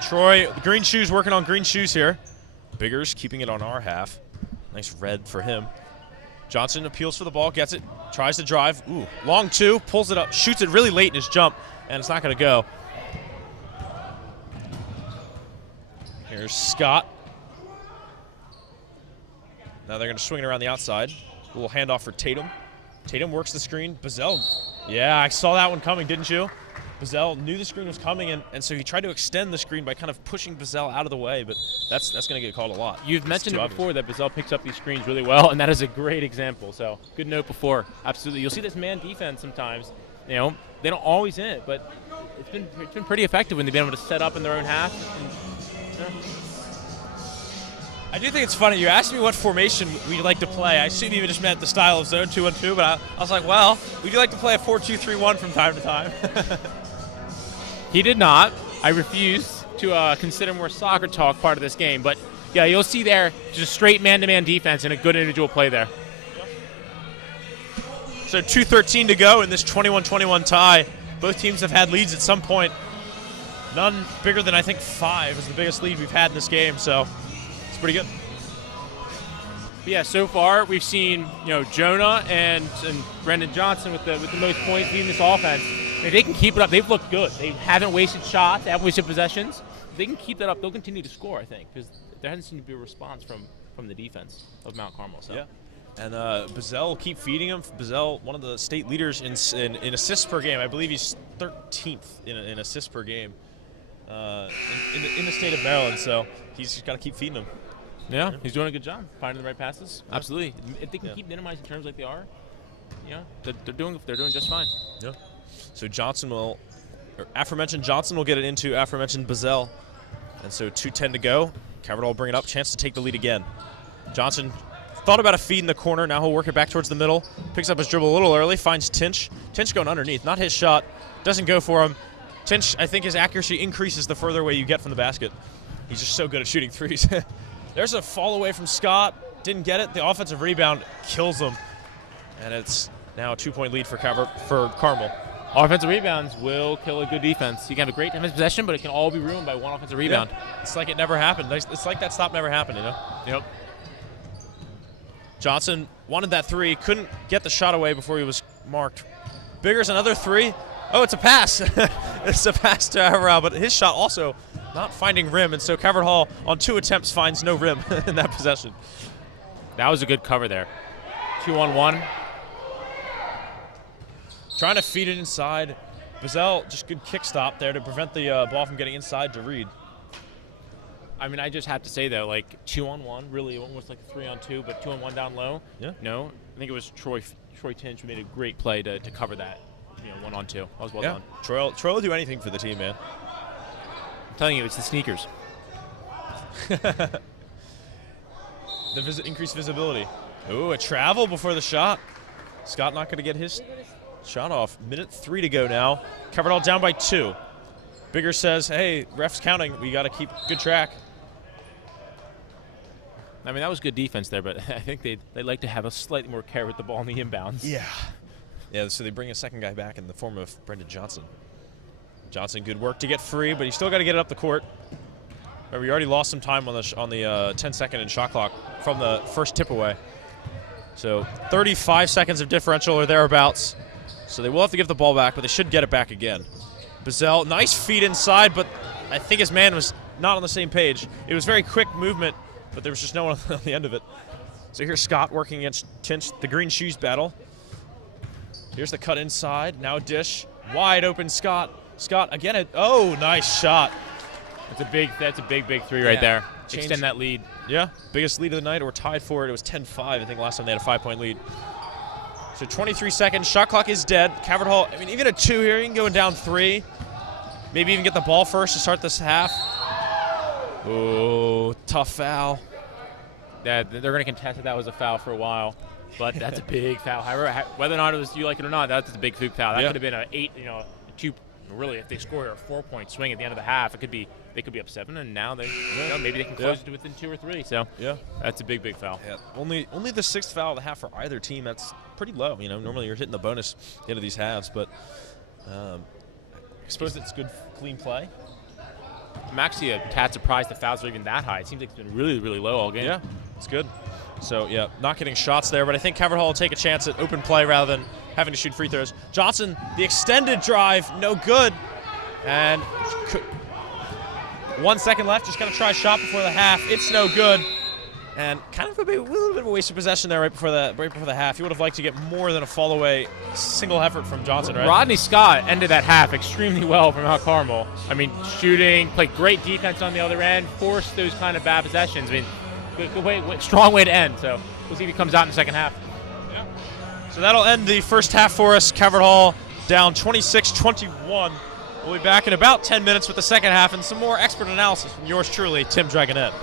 Troy, the green shoes working on green shoes here. Biggers keeping it on our half. Nice red for him. Johnson appeals for the ball, gets it, tries to drive. Ooh, long two, pulls it up, shoots it really late in his jump, and it's not going to go. Here's Scott. Now they're going to swing it around the outside. A little handoff for Tatum. Tatum works the screen. Bazell. Yeah, I saw that one coming, didn't you? Bazell knew the screen was coming, and so he tried to extend the screen by kind of pushing Bazell out of the way, but that's going to get called a lot. You've mentioned it before that Bazell picks up these screens really well, and that is a great example. So good note before. Absolutely. You'll see this man defense sometimes. They don't always in it, but it's been pretty effective when they've been able to set up in their own half. I do think it's funny. You asked me what formation we like to play. I assume you just meant the style of zone 2-1-2, but I was like, well, we do like to play a 4-2-3-1 from time to time. He did not. I refuse to consider more soccer talk part of this game. But, yeah, you'll see there just straight man-to-man defense and a good individual play there. So 2:13 to go in this 21-21 tie. Both teams have had leads at some point. None bigger than, I think, 5 is the biggest lead we've had in this game. So it's pretty good. But yeah, so far we've seen Jonah and Brendan Johnson with the most points leading this offense. If they can keep it up, they've looked good. They haven't wasted shots, they haven't wasted possessions. If they can keep that up, they'll continue to score, I think, because there hasn't seemed to be a response from the defense of Mount Carmel. So. Yeah. And Bazell will keep feeding him. Bazell, one of the state leaders in assists per game. I believe he's 13th in assists per game in the state of Maryland. So he's just got to keep feeding him. Yeah, he's doing a good job finding the right passes. Yeah. Absolutely. If they can keep minimizing turns like they are, they're doing just fine. Yeah. So aforementioned Johnson will get it into aforementioned Bazell. And so 2:10 to go. Caverdall will bring it up. Chance to take the lead again. Johnson thought about a feed in the corner. Now he'll work it back towards the middle. Picks up his dribble a little early. Finds Tinch. Tinch going underneath. Not his shot. Doesn't go for him. Tinch, I think his accuracy increases the further away you get from the basket. He's just so good at shooting threes. There's a fall away from Scott. Didn't get it. The offensive rebound kills him. And it's now a 2-point lead for Carmel. Offensive rebounds will kill a good defense. You can have a great defensive possession, but it can all be ruined by one offensive rebound. Yeah. It's like it never happened. It's like that stop never happened, Yep. Johnson wanted that three. Couldn't get the shot away before he was marked. Biggers another three. Oh, it's a pass. It's a pass to Averell, but his shot also not finding rim, and so Calvert Hall on 2 attempts finds no rim in that possession. That was a good cover there. 2-on-1. Trying to feed it inside. Bazell, just good kick stop there to prevent the ball from getting inside to Reed. I mean, I just have to say, though, 2-on-1, really almost like a 3-on-2, but 2-on-1 down low. Yeah. No, I think it was Troy Tinch who made a great play to cover that, 1-on-2. That was well done. Troy will do anything for the team, man. I'm telling you, it's the sneakers. Increased visibility. Ooh, a travel before the shot. Scott not going to get his shot off. 1:03 to go now. Caverdall down by 2. Bigger says, hey, ref's counting. We got to keep good track. I mean, that was good defense there, but I think they'd like to have a slightly more care with the ball in the inbounds. Yeah. Yeah, so they bring a second guy back in the form of Brendan Johnson. Johnson, good work to get free, but you still got to get it up the court. Remember, you already lost some time on the 10-second and shot clock from the first tip away. So 35 seconds of differential or thereabouts. So they will have to give the ball back, but they should get it back again. Bazell, nice feed inside, but I think his man was not on the same page. It was very quick movement, but there was just no one on the end of it. So here's Scott working against Tinch, the green shoes battle. Here's the cut inside. Now a dish. Wide open Scott. Scott again. Oh, nice shot. That's a big three right there. Extend that lead. Yeah, biggest lead of the night, or tied for it. It was 10-5. I think last time they had a 5-point lead. So 23 seconds. Shot clock is dead. Calvert Hall, I mean, even a 2 here, you can go down 3. Maybe even get the ball first to start this half. Oh, tough foul. Yeah, they're going to contest that was a foul for a while, but that's a big foul. However, whether or not it was you like it or not, that's a big foul. That could have been an 8, a 2. Really, if they score a 4-point swing at the end of the half, they could be up 7, and now maybe they can close it within 2 or 3. So that's a big foul. Yeah. Only the 6th foul of the half for either team. That's pretty low. Normally you're hitting the bonus at the end of these halves, but I suppose it's good, clean play. I'm actually a tad surprised the fouls are even that high. It seems like it's been really, really low all game. Yeah, it's good. So, yeah, not getting shots there, but I think Calvert Hall will take a chance at open play rather than having to shoot free throws. Johnson, the extended drive, no good. And 1 second left, just going to try a shot before the half. It's no good. And kind of a little bit of a waste of possession there right before the half. You would have liked to get more than a fall away single effort from Johnson, right? Rodney Scott ended that half extremely well from Mount Carmel. I mean, shooting, played great defense on the other end, forced those kind of bad possessions. I mean, good way, strong way to end. So we'll see if he comes out in the second half. Yeah. So that'll end the first half for us. Calvert Hall down 26-21. We'll be back in about 10 minutes with the second half and some more expert analysis from yours truly, Tim Dragonette.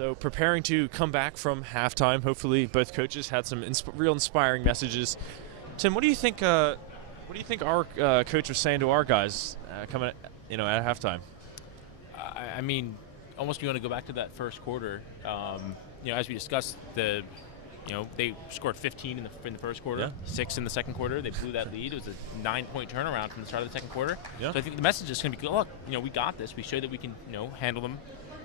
So preparing to come back from halftime. Hopefully, both coaches had some real inspiring messages. Tim, what do you think? What do you think our coach was saying to our guys coming, at halftime? I mean, almost you want to go back to that first quarter. As we discussed, they scored 15 in the first quarter, 6 in the second quarter. They blew that lead. It was a 9-point turnaround from the start of the second quarter. Yeah. So I think the message is going to be, look, we got this. We showed that we can, handle them.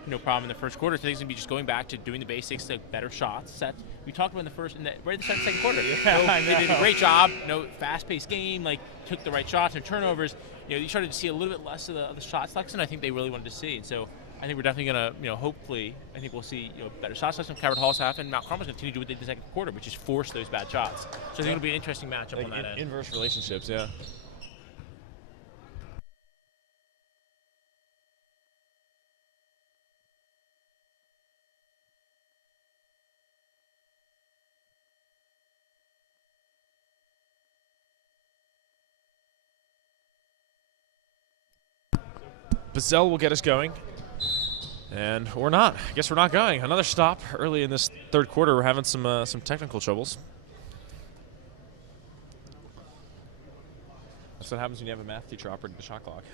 No problem in the first quarter. So I think it's going to be just going back to doing the basics, like better shots, sets. We talked about right at the second quarter. They did a great job. Fast-paced game. Took the right shots, no turnovers. You started to see a little bit less of the shot selection. I think they really wanted to see. And so I think we're definitely going to, hopefully, I think we'll see better shot selection from Cabot Hall's half, and Mount Carmel's going to continue to do what they did in the second quarter, which is force those bad shots. So I think it'll be an interesting matchup on that end. Inverse relationships, yeah. Bazell will get us going. And we're not. I guess we're not going. Another stop early in this third quarter. We're having some technical troubles. That's what happens when you have a math teacher operating the shot clock.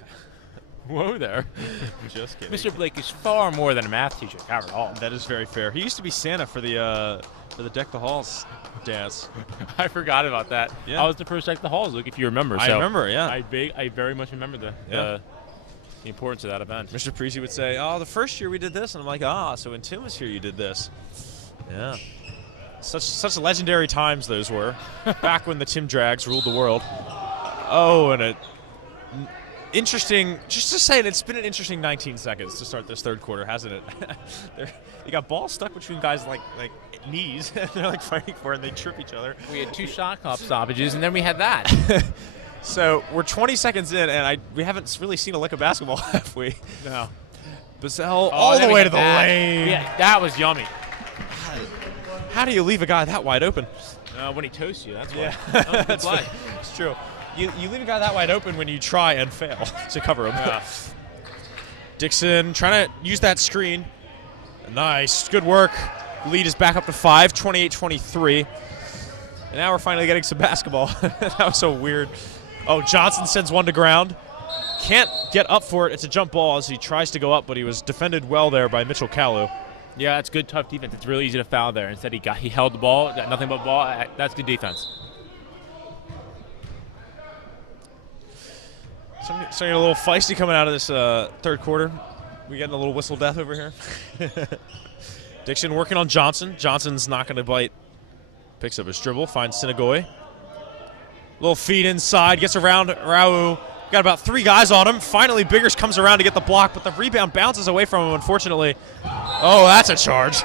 Whoa there. Just kidding. Mr. Blake is far more than a math teacher at Cabot Hall. That is very fair. He used to be Santa for the Deck the Halls dance. I forgot about that. Yeah. I was the first Deck the Halls, Luke, if you remember. I remember, yeah. I very much remember the importance of that event. Mr. Parisi would say, "Oh, the first year we did this," and I'm like, so when Tim was here, you did this. Yeah, such legendary times those were, back when the Tim Drags ruled the world. Oh, and interesting. Just to say it, it's been an interesting 19 seconds to start this third quarter, hasn't it? You got balls stuck between guys like knees, and they're fighting for it, and they trip each other. We had 2 shot clock stoppages, and then we had that. So we're 20 seconds in, and we haven't really seen a lick of basketball, have we? No. Bazell all the way to the lane. Yeah, that was yummy. How do you leave a guy that wide open? When he toasts you, that's why. Yeah, That was a good play. It's true. You leave a guy that wide open when you try and fail to cover him. Yeah. Dixon trying to use that screen. Nice. Good work. Lead is back up to 5, 28-23. And now we're finally getting some basketball. That was so weird. Oh, Johnson sends one to ground. Can't get up for it. It's a jump ball as he tries to go up, but he was defended well there by Mitchell Kalu. Yeah, it's good, tough defense. It's really easy to foul there. Instead, he held the ball, got nothing but ball. That's good defense. Starting a little feisty coming out of this third quarter. We getting a little whistle death over here. Dixon working on Johnson. Johnson's not going to bite. Picks up his dribble, finds Sinagoy. Little feed inside, gets around Rau. Got about 3 guys on him. Finally, Biggers comes around to get the block, but the rebound bounces away from him, unfortunately. Oh, that's a charge.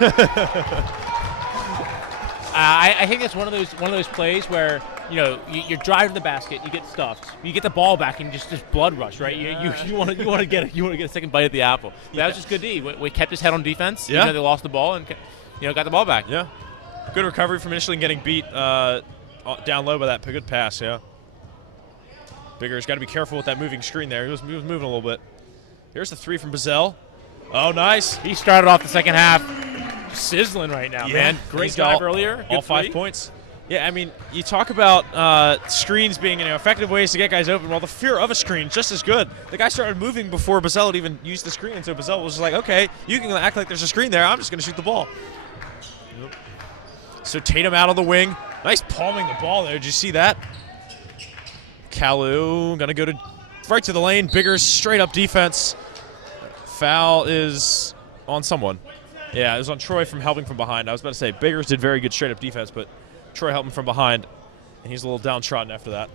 I think it's one of those plays where you're driving the basket, you get stuffed, you get the ball back, and just blood rush, right? You want to get a second bite at the apple. Yeah. That was just good D. We kept his head on defense. Yeah. They lost the ball and got the ball back. Yeah. Good recovery from initially getting beat down low by that good pass, yeah. Bigger's got to be careful with that moving screen there. He was moving a little bit. Here's the 3 from Bazell. Oh, nice. He started off the second half sizzling right now, man. Great drive earlier. All 5 points. Yeah, I mean, you talk about screens being effective ways to get guys open. Well, the fear of a screen just as good. The guy started moving before Bazell had even used the screen, and so Bazell was just like, okay, you can act like there's a screen there. I'm just going to shoot the ball. Yep. So Tatum out on the wing. Nice palming the ball there. Did you see that? Kalu going to go right to the lane. Biggers straight up defense. Foul is on someone. Yeah, it was on Troy from helping from behind. I was about to say Biggers did very good straight up defense, but Troy helped him from behind, and he's a little downtrodden after that.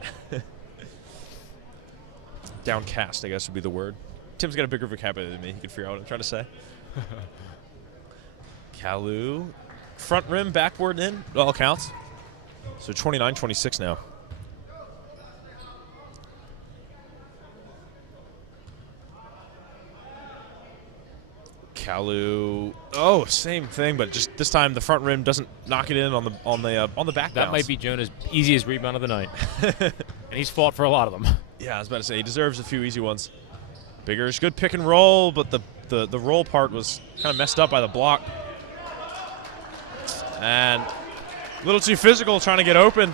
Downcast, I guess would be the word. Tim's got a bigger vocabulary than me. He can figure out what I'm trying to say. Kalu, front rim, backboard in, it all counts. So 29-26 now. Kalu, same thing, but just this time the front rim doesn't knock it in on the back. That might be Jonah's easiest rebound of the night, and he's fought for a lot of them. Yeah, I was about to say he deserves a few easy ones. Biggers, good pick and roll, but the roll part was kind of messed up by the block. And a little too physical trying to get open.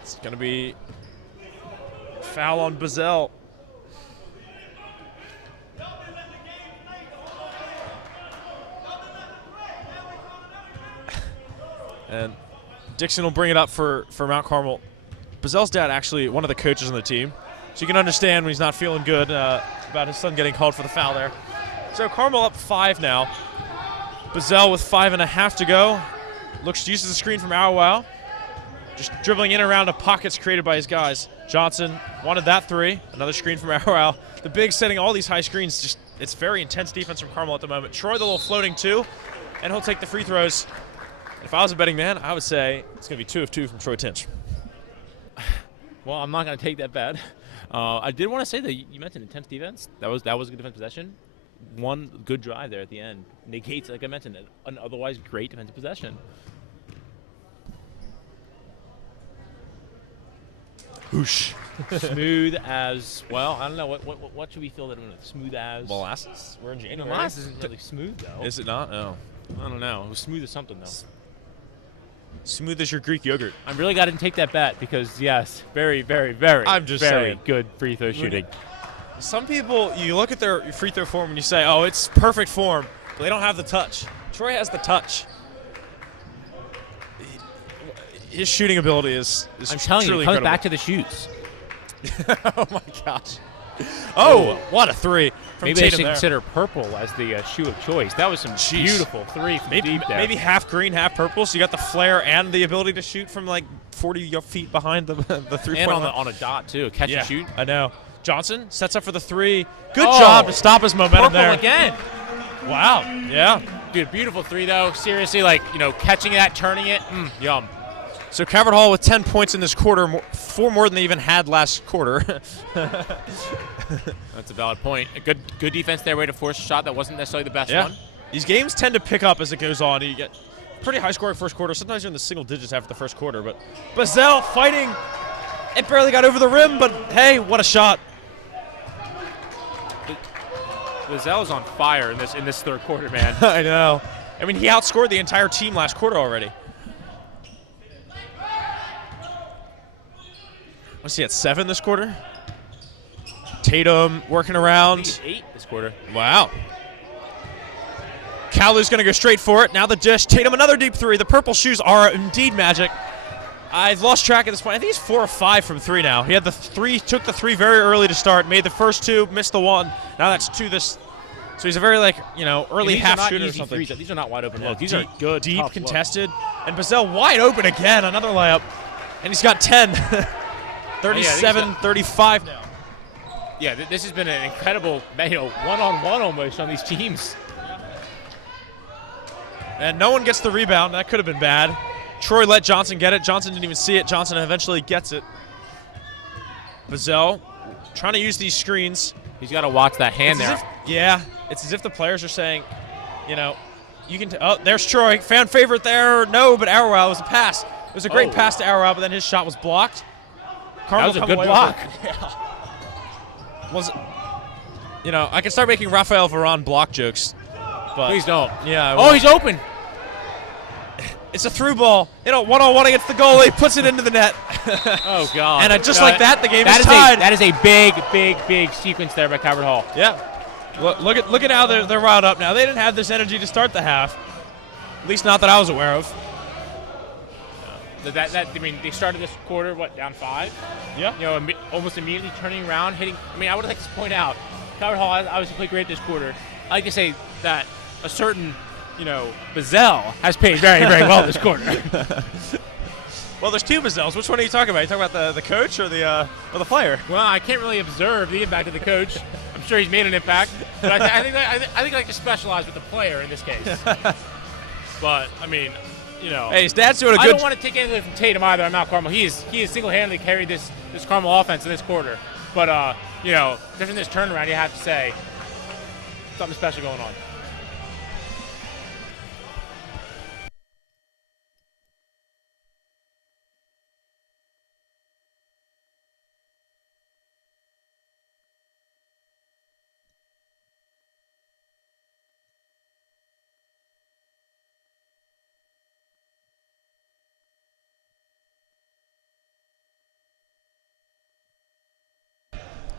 It's going to be foul on Bazell. And Dixon will bring it up for Mount Carmel. Bazell's dad actually one of the coaches on the team, so you can understand when he's not feeling good about his son getting called for the foul there. So Carmel up 5 now. Bazell with 5.5 to go. Looks to use the screen from Arwell. Just dribbling in and around of pockets created by his guys. Johnson wanted that 3. Another screen from Arwell. The big setting all these high screens. Just it's very intense defense from Carmel at the moment. Troy the little floating 2, and he'll take the free throws. If I was a betting man, I would say it's going to be 2 of 2 from Troy Tinch. Well, I'm not going to take that bet. I did want to say that you mentioned intense defense. That was a good defensive possession. One good drive there at the end negates, like I mentioned, an otherwise great defensive possession. Whoosh. Smooth as, well, I don't know. What should we fill that in with? Smooth as? Molasses? We're in January. Molasses isn't really smooth, though. Is it not? No. I don't know. It was smooth as something, though. Smooth as your Greek yogurt. I really got to take that bet because, yes, very, very, very, I'm just very saying. good free throw shooting. Some people, you look at their free throw form and you say, oh, it's perfect form, but they don't have the touch. Troy has the touch. His shooting ability is I'm telling you, it comes incredible. back to the shoes. Oh, my gosh. Oh, what a 3 from Maybe they Tatum should there. consider purple as the shoe of choice. That was some beautiful 3 from deep there. Maybe half green, half purple, so you got the flare and the ability to shoot from like 40 feet behind the 3-point and line. on a dot, too. Catch and shoot. I know. Johnson sets up for the 3. Good job to stop his momentum Purple there. again. Wow. Yeah. Dude, beautiful 3, though. Seriously, like, catching that, turning it, yum. So Calvert Hall with 10 points in this quarter, 4 more than they even had last quarter. That's a valid point. A good defense there, way to force a shot that wasn't necessarily the best one. These games tend to pick up as it goes on. You get pretty high-scoring first quarter. Sometimes you're in the single digits after the first quarter. But Bazell fighting. It barely got over the rim, but hey, what a shot. Bazell's on fire in this third quarter, man. I know. I mean, he outscored the entire team last quarter already. What's he at, 7 this quarter? Tatum working around. 8 this quarter. Wow. Kalu's going to go straight for it. Now the dish. Tatum another deep 3. The purple shoes are indeed magic. I've lost track at this point. I think he's 4 or 5 from 3 now. He had the 3, took the 3 very early to start, made the first 2, missed the 1. Now that's 2 this. So he's a very early half shooter or something. These are not wide open looks. These These are good, deep, tough contested. And Bazell wide open again. Another layup. And he's got 10. 37-35 now. Yeah, this has been an incredible, one-on-one almost on these teams. And no one gets the rebound. That could have been bad. Troy let Johnson get it. Johnson didn't even see it. Johnson eventually gets it. Bazell trying to use these screens. He's got to watch that hand there. It's as if the players are saying, you can. Oh, there's Troy. Fan favorite there. No, but Arrowell was a pass. It was a great pass to Arrowell, but then his shot was blocked. Carmel that was a good block. Yeah. I can start making Rafael Varane block jokes. But please don't. Yeah. He's open. It's a through ball. One-on-one against the goalie, puts it into the net. Oh, God. And just like that, the game is tied. That is a big, big, big sequence there by Calvert Hall. Yeah. Look at how they're riled up now. They didn't have this energy to start the half. At least not that I was aware of. They started this quarter, down 5? Yeah. Almost immediately turning around, hitting. I would like to point out, Calvert Hall obviously played great this quarter. I like to say that a certain, Bazell has played very, very well this quarter. Well, there's 2 Bazells. Which one are you talking about? Are you talking about the coach or the player? Well, I can't really observe the impact of the coach. I'm sure he's made an impact, but I think I like to specialize with the player in this case. But hey, his dad's doing a good. I don't want to take anything from Tatum either. I'm not Carmel. He has single-handedly carried this Carmel offense in this quarter. But during this turnaround, you have to say something special going on.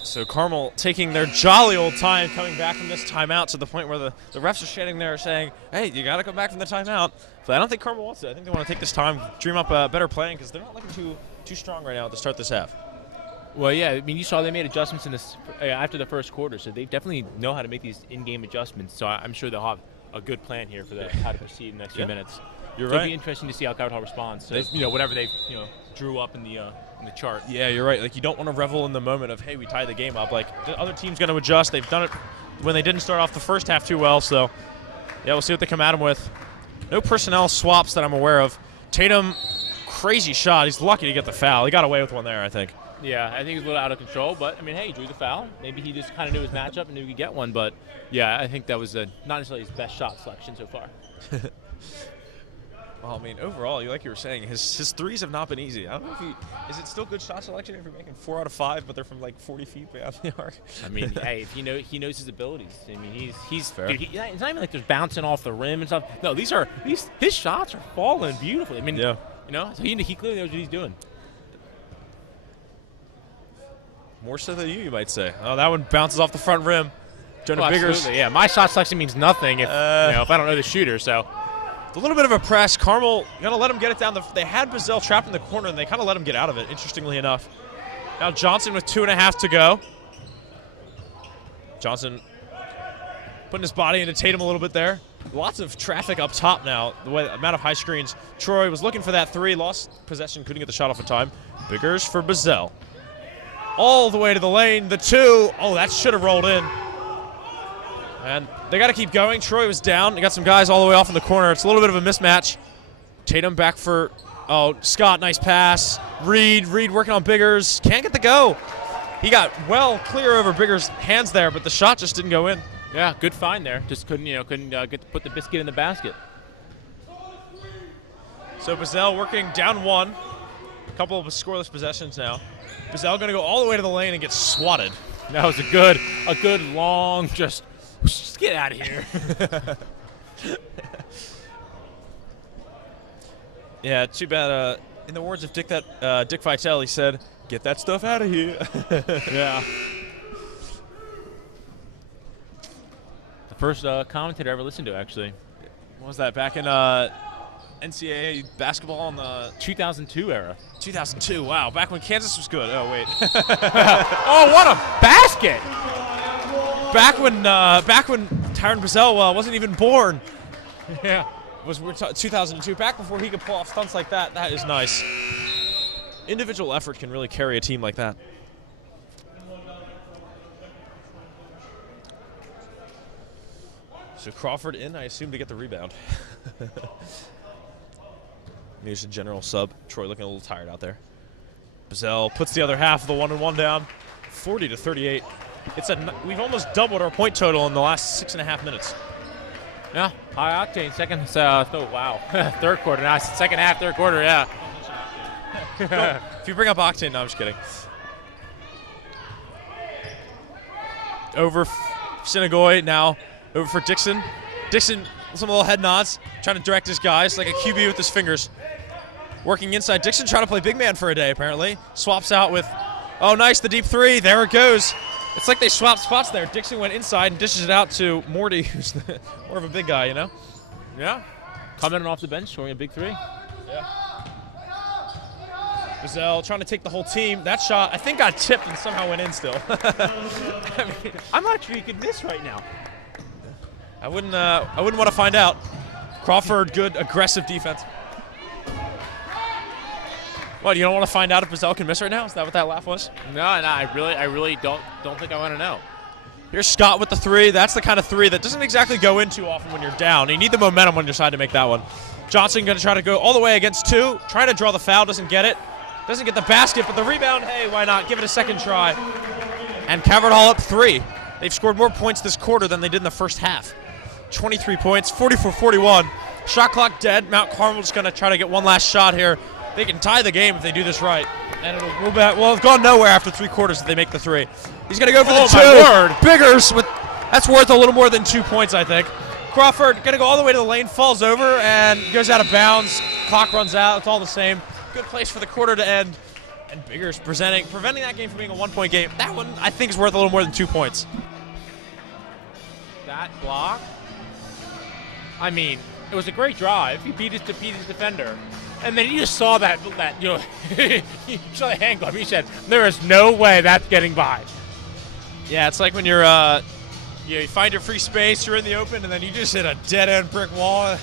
So Carmel taking their jolly old time coming back from this timeout to the point where the refs are standing there saying, hey, you got to come back from the timeout. But I don't think Carmel wants it. I think they want to take this time, dream up a better plan because they're not looking too strong right now to start this half. Well, yeah, I mean, you saw they made adjustments in this after the first quarter, so they definitely know how to make these in-game adjustments. So I'm sure they'll have a good plan here for how to proceed in the next few minutes. You're It'll right. be interesting to see how Coward Hall responds. So, whatever they drew up in the chart. Yeah, you're right. Like, you don't want to revel in the moment of, hey, we tied the game up. Like, the other team's going to adjust. They've done it when they didn't start off the first half too well. So, yeah, we'll see what they come at him with. No personnel swaps that I'm aware of. Tatum, crazy shot. He's lucky to get the foul. He got away with one there, I think. Yeah, I think he was a little out of control. But, I mean, hey, he drew the foul. Maybe he just kind of knew his matchup and knew he could get one. But, yeah, I think that was not necessarily his best shot selection so far. Well, I mean, overall, like you were saying, his threes have not been easy. I don't know if is it still good shot selection if you're making 4 out of 5, but they're from like 40 feet beyond the arc? I mean, hey, if he knows his abilities. I mean, he's fair. Dude, it's not even like there's bouncing off the rim and stuff. No, his shots are falling beautifully. I mean, yeah. So he clearly knows what he's doing. More so than you might say. Oh, that one bounces off the front rim. Jonah Biggers. Absolutely, yeah. My shot selection means nothing if if I don't know the shooter. So. A little bit of a press. Carmel, you got to let him get it down. They had Bazell trapped in the corner, and they kind of let him get out of it, interestingly enough. Now Johnson with 2.5 to go. Johnson putting his body into Tatum a little bit there. Lots of traffic up top now, the amount of high screens. Troy was looking for that 3, lost possession, couldn't get the shot off in time. Biggers for Bazell. All the way to the lane, the 2. Oh, that should have rolled in. And they got to keep going. Troy was down. They got some guys all the way off in the corner. It's a little bit of a mismatch. Tatum back for, Scott, nice pass. Reed working on Biggers. Can't get the go. He got well clear over Biggers' hands there, but the shot just didn't go in. Yeah, good find there. Just couldn't get to put the biscuit in the basket. So Bazell working down 1. A couple of scoreless possessions now. Bazell going to go all the way to the lane and get swatted. That was a good long just get out of here. Yeah, too bad. In the words of Dick Vitale, he said, "Get that stuff out of here." Yeah. The first commentator I ever listened to, actually. What was that? Back in NCAA basketball in the 2002 era. 2002. Wow, back when Kansas was good. Oh wait. Oh, what a basket! Back when Tyron Bazell wasn't even born. Yeah. We're 2002. Back before he could pull off stunts like that. That is nice. Individual effort can really carry a team like that. So Crawford in, I assume, to get the rebound. Maybe just a general sub. Troy looking a little tired out there. Bazell puts the other half of the 1-and-1 down, 40-38. We've almost doubled our point total in the last 6.5 minutes. Yeah, high octane. Third quarter. Now second half, third quarter. Yeah. If you bring up octane, no, I'm just kidding. Over Sinagoy now. Over for Dixon. Dixon, some little head nods, trying to direct his guys like a QB with his fingers. Working inside. Dixon trying to play big man for a day, apparently. Swaps out with, oh, nice, the deep 3. There it goes. It's like they swapped spots there. Dixon went inside and dishes it out to Morty, who's more of a big guy, you know? Yeah. Coming in off the bench, scoring a big 3. Yeah. Bazell trying to take the whole team. That shot, I think, got tipped and somehow went in still. I mean, I'm not sure you could miss right now. I wouldn't want to find out. Crawford, good aggressive defense. What, you don't want to find out if Bazell can miss right now? Is that what that laugh was? No, I really don't think I want to know. Here's Scott with the 3. That's the kind of 3 that doesn't exactly go in too often when you're down. You need the momentum on your side to make that one. Johnson going to try to go all the way against 2. Trying to draw the foul, doesn't get it. Doesn't get the basket, but the rebound, hey, why not? Give it a second try. And Coward Hall up 3. They've scored more points this quarter than they did in the first half. 23 points, 44-41. Shot clock dead. Mount Carmel's going to try to get one last shot here. They can tie the game if they do this right. And it'll go back. Well, it's gone nowhere after 3 quarters if they make the 3. He's going to go for the 2. My word. Biggers with, that's worth a little more than 2 points, I think. Crawford going to go all the way to the lane, falls over, and goes out of bounds. Clock runs out. It's all the same. Good place for the quarter to end. And Biggers preventing that game from being a 1-point game. That one, I think, is worth a little more than 2 points. That block, I mean, it was a great drive. He beat his defender. And then you just saw that you saw the hand glove. He said, there is no way that's getting by. Yeah, it's like when you're, you find your free space, you're in the open, and then you just hit a dead-end brick wall.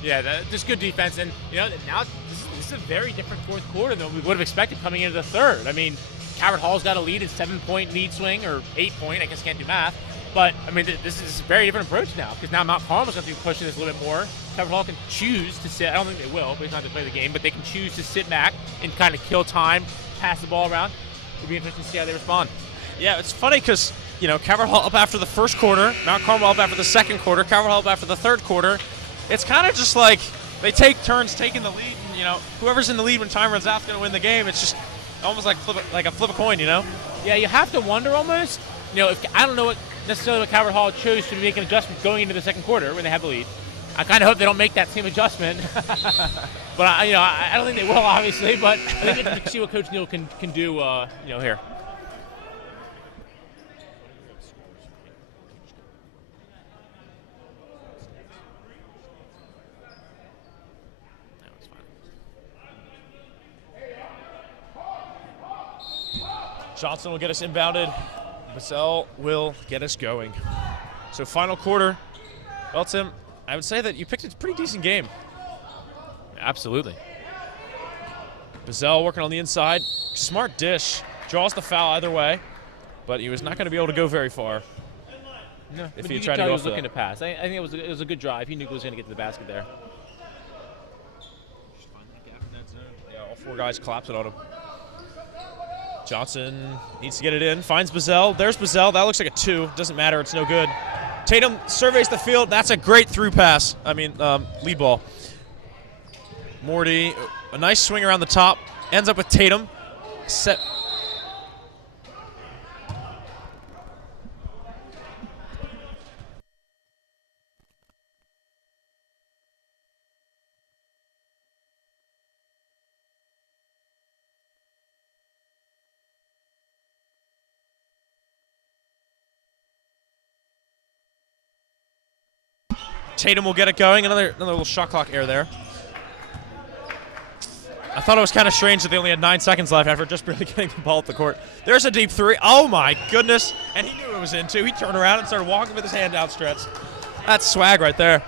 Yeah, just good defense. And, now this is a very different fourth quarter than we would have expected coming into the third. I mean, Cabot Hall's got a lead, a 7-point lead swing, or 8-point. I guess can't do math. But, I mean, this is a very different approach now because now Mount Carmel's going to be pushing this a little bit more. Cabot Hall can choose to sit. I don't think they will, but it's not to play the game. But they can choose to sit back and kind of kill time, pass the ball around. It'll be interesting to see how they respond. Yeah, it's funny because, Cabot Hall up after the first quarter, Mount Carmel up after the second quarter, Cabot Hall up after the third quarter. It's kind of just like they take turns taking the lead, and, whoever's in the lead when time runs out is going to win the game. It's just almost like a flip a coin, Yeah, you have to wonder almost, if I don't know what necessarily what Cabot Hall chose to make an adjustment going into the second quarter when they have the lead. I kind of hope they don't make that same adjustment. But, I don't think they will, obviously, but I think we'll see what Coach Neal can do, here. Johnson will get us inbounded. Basel will get us going. So final quarter. Well, Tim, I would say that you picked a pretty decent game. Absolutely. Basel working on the inside. Smart dish. Draws the foul either way. But he was not going to be able to go very far. No, if but he you tried could tell to go he was for looking that. to pass. I think it was a good drive. He knew he was going to get to the basket there. Yeah, all four guys collapsing on him. Johnson needs to get it in. Finds Basel. There's Basel. That looks like a 2. Doesn't matter. It's no good. Tatum surveys the field. That's a great through pass. Lead ball. Morty, a nice swing around the top. Ends up with Tatum. Set. Tatum will get it going. Another little shot clock error there. I thought it was kind of strange that they only had 9 seconds left after just barely getting the ball at the court. There's a deep 3. Oh, my goodness. And he knew it was in, too. He turned around and started walking with his hand outstretched. That's swag right there.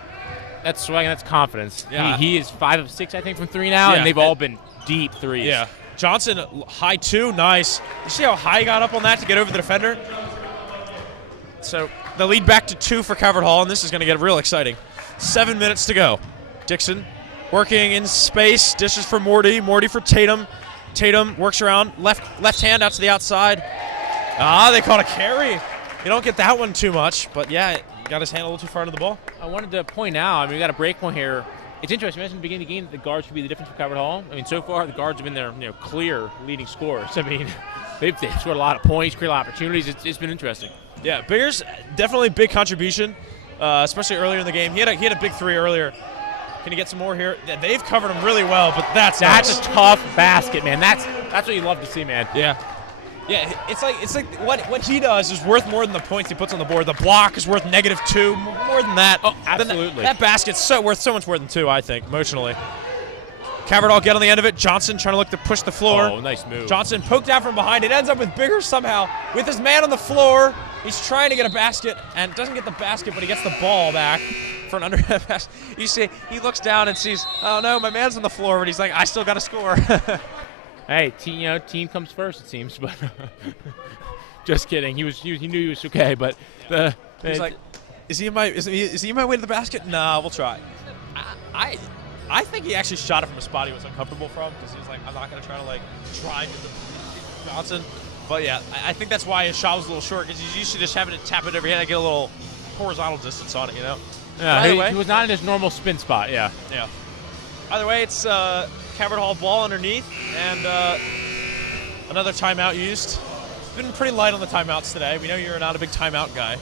That's swag and that's confidence. Yeah. He is 5 of 6, I think, from 3 now, Yeah. and they've all been deep threes. Yeah. Johnson, high 2. Nice. You see how high he got up on that to get over the defender? So the lead back to 2 for Cabot Hall, and this is going to get real exciting. 7 minutes to go. Dixon working in space. Dishes for Morty. Morty for Tatum. Tatum works around. Left hand out to the outside. They caught a carry. You don't get that one too much, but yeah, he got his hand a little too far into the ball. I wanted to point out, we got a break point here. It's interesting. You mentioned at the beginning of the game that the guards should be the difference for Cabot Hall. So far the guards have been their clear leading scorers. They've scored a lot of points, created a lot of opportunities. It's been interesting. Yeah, Biggers definitely big contribution, especially earlier in the game. He had a big 3 earlier. Can he get some more here? Yeah, they've covered him really well, but that's a tough basket, man. That's what you love to see, man. Yeah. Yeah, it's like what he does is worth more than the points he puts on the board. The block is worth -2, more than that. Oh, absolutely. That basket's worth so much more than 2, I think, emotionally. Cabot Hall get on the end of it. Johnson trying to look to push the floor. Oh, nice move. Johnson poked out from behind. It ends up with Biggers somehow. With his man on the floor, he's trying to get a basket and doesn't get the basket, but he gets the ball back for an underhand pass. You see, he looks down and sees, oh no, my man's on the floor, but he's like, I still got to score. Hey, team comes first, it seems. But just kidding. He knew he was okay, but he's like, is he in my way to the basket? Nah, we'll try. I think he actually shot it from a spot he was uncomfortable from because he was like, I'm not going to try to try to the Johnson. But yeah, I think that's why his shot was a little short because he's used to just having to tap it over here and get a little horizontal distance on it, Yeah, he was not in his normal spin spot, yeah. Yeah. Either way, it's Cabot Hall ball underneath and another timeout used. Been pretty light on the timeouts today. We know you're not a big timeout guy.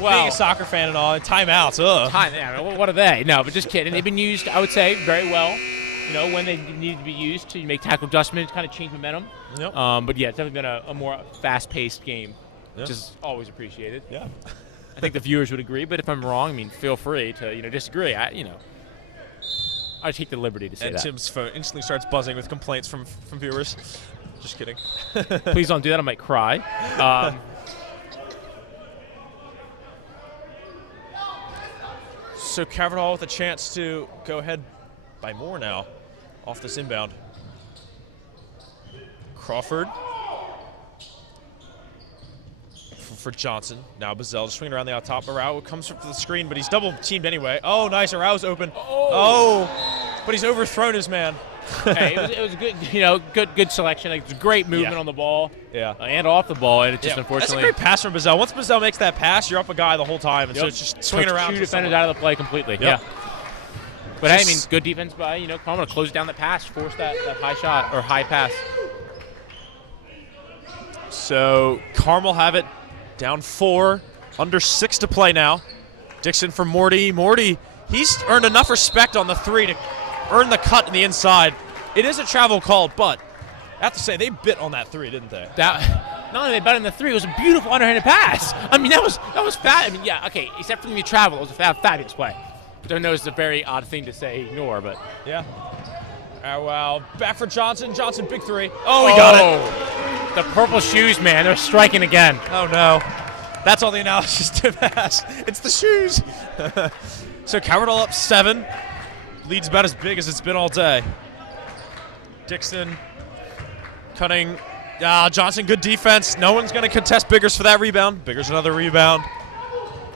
Well, being a soccer fan and all, timeouts, ugh. What are they? No, but just kidding. They've been used, I would say, very well. when they need to be used to make tackle adjustments, kind of change momentum. Yep. But yeah, it's definitely been a more fast-paced game, which is always appreciated. Yeah. I think the viewers would agree, but if I'm wrong, I mean, feel free to disagree. I take the liberty to say and that. Tim's phone instantly starts buzzing with complaints from viewers. Just kidding. Please don't do that. I might cry. So Calvert Hall with a chance to go ahead by more now off this inbound. Crawford for Johnson. Now Bazell just swinging around the out top. Arau comes for the screen, but he's double teamed anyway. Oh, nice. Arau's open. Oh, but he's overthrown his man. Hey, it was a good selection. Like, it was great movement on the ball, and off the ball, and it just unfortunately. That's a great pass from Bazell. Once Bazell makes that pass, you're up a guy the whole time, and so it's just swinging around. Two defenders out of the play completely. Yeah. But hey, I mean, good defense by Carmel to close down the pass, force that high shot or high pass. So Carmel have it down 4, under 6 to play now. Dixon for Morty. Morty, he's earned enough respect on the 3 to earn the cut in the inside. It is a travel call, but I have to say, they bit on that 3, didn't they? Not only they bit on the 3, it was a beautiful underhanded pass. I mean, that was fat. I mean, yeah, okay, except for the travel, it was a fabulous play. Which I know is a very odd thing to say, ignore, but. Yeah. Oh, wow. Back for Johnson. Johnson, big 3. Oh, we got it. The purple shoes, man, they're striking again. Oh, no. That's all the analysis Tim has. It's the shoes. So Calvert Hall up 7. Lead's about as big as it's been all day. Dixon cutting. Johnson, good defense. No one's going to contest Biggers for that rebound. Biggers another rebound.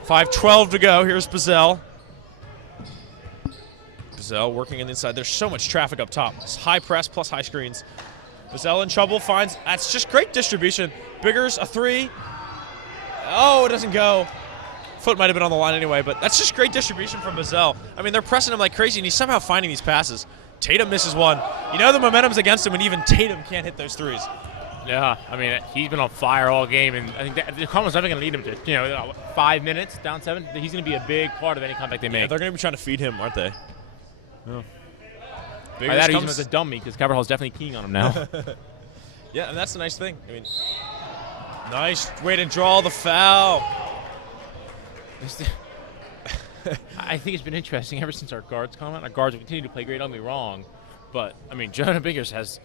5:12 to go. Here's Bazell. Bazell working in the inside. There's so much traffic up top. It's high press plus high screens. Bazell in trouble. Finds. That's just great distribution. Biggers, a 3. Oh, it doesn't go. Foot might have been on the line anyway, but that's just great distribution from Bazell. I mean, they're pressing him like crazy, and he's somehow finding these passes. Tatum misses one. You know the momentum's against him when even Tatum can't hit those 3s. Yeah, I mean, he's been on fire all game, and I think the Carmel's never going to lead him to, 5 minutes, down 7. He's going to be a big part of any comeback they make. Yeah, they're going to be trying to feed him, aren't they? Yeah. By that, he's as a dummy, because Calvert Hall's definitely keying on him now. Yeah, and that's the nice thing. I mean, nice way to draw the foul. I think it's been interesting ever since our guards come out. Our guards have continued to play great, don't get me wrong. But, I mean, Jonah Biggers has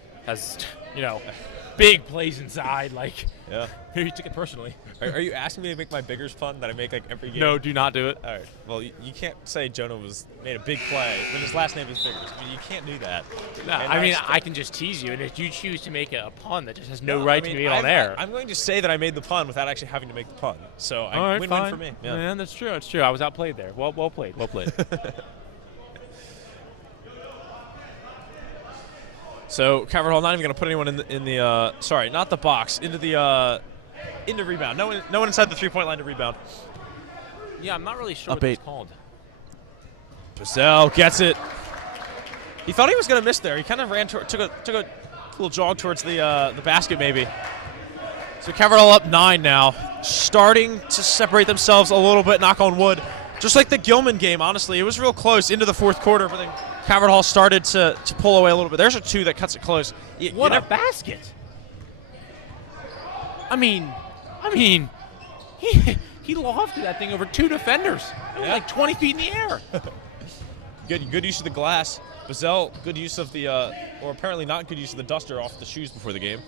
big plays inside. Like, yeah. He took it personally. Are you asking me to make my Biggers pun that I make like every game? No, do not do it. All right. Well, you can't say Jonah made a big play when his last name is Biggers. I mean, you can't do that. No, I mean, I can just tease you, and if you choose to make a pun that just has no right to be on air. I'm going to say that I made the pun without actually having to make the pun. So win-win for me. Yeah. Man, that's true. That's true. I was outplayed there. Well played. Well played. So Calvert Hall not even going to put anyone in the sorry, not the box, into rebound. No one inside the 3-point line to rebound. Yeah, I'm not really sure what it's called. Bazell gets it. He thought he was going to miss there. He kind of took a little jog towards the basket maybe. So Calvert Hall up 9 now, starting to separate themselves a little bit. Knock on wood, just like the Gilman game. Honestly, it was real close into the 4th quarter, but then Calvert Hall started to pull away a little bit. There's a 2 that cuts it close. What a basket! I mean, he lofted that thing over 2 defenders. It was like 20 feet in the air. Good use of the glass. Bazell, good use of the, or apparently not good use of the duster off the shoes before the game.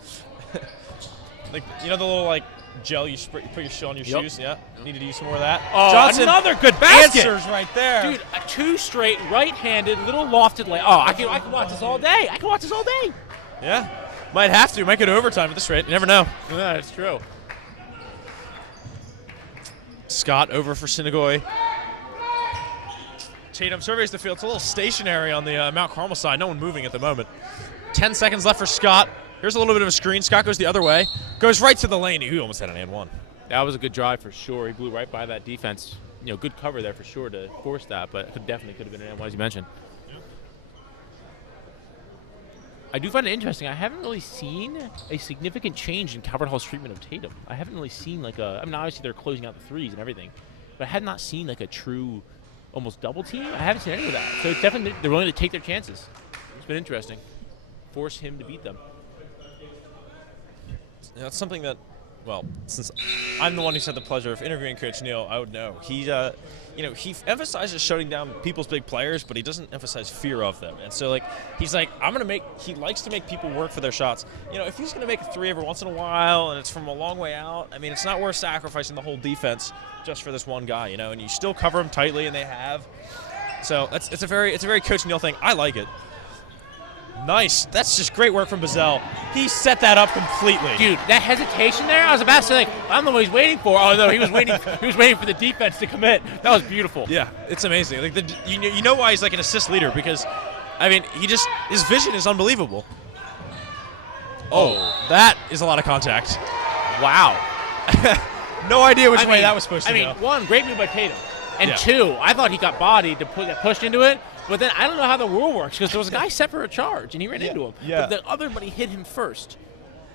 Like, the little gel you put your shoe on your shoes. Yeah, needed to use some more of that. Oh, Johnson, another good basket. Answers right there, dude. 2 straight right-handed, little lofted lay. Oh, I can watch this all day. I can watch this all day. Yeah, might have to. Might go to overtime at this rate. You never know. Yeah, that's true. Scott over for Sinagoy. Tatum surveys the field. It's a little stationary on the Mount Carmel side. No one moving at the moment. 10 seconds left for Scott. Here's a little bit of a screen. Scott goes the other way. Goes right to the lane. He almost had an and 1. That was a good drive for sure. He blew right by that defense. Good cover there for sure to force that, but it definitely could have been an and 1 as you mentioned. Yeah. I do find it interesting. I haven't really seen a significant change in Calvert Hall's treatment of Tatum. I haven't really seen obviously they're closing out the 3s and everything, but I had not seen a true almost double team. I haven't seen any of that. So it's definitely they're willing to take their chances. It's been interesting. Force him to beat them. It's something that, well, since I'm the one who's had the pleasure of interviewing Coach Neal, I would know. He emphasizes shutting down people's big players, but he doesn't emphasize fear of them. And so, he likes to make people work for their shots. If he's going to make a three every once in a while and it's from a long way out, I mean, it's not worth sacrificing the whole defense just for this one guy, and you still cover him tightly, and they have. So it's a very Coach Neal thing. I like it. Nice. That's just great work from Bazell. He set that up completely. Dude, that hesitation there, I was about to say, I don't know what he's waiting for. Oh, no, he was waiting for the defense to commit. That was beautiful. Yeah, it's amazing. You know why he's an assist leader, because, I mean, his vision is unbelievable. Oh, that is a lot of contact. Wow. No idea which way that was supposed to go. One, great move by Tatum. And two, I thought he got bodied to pushed into it. But then I don't know how the rule works, because there was a guy set for a charge, and he ran into him. Yeah. But the other buddy hit him first.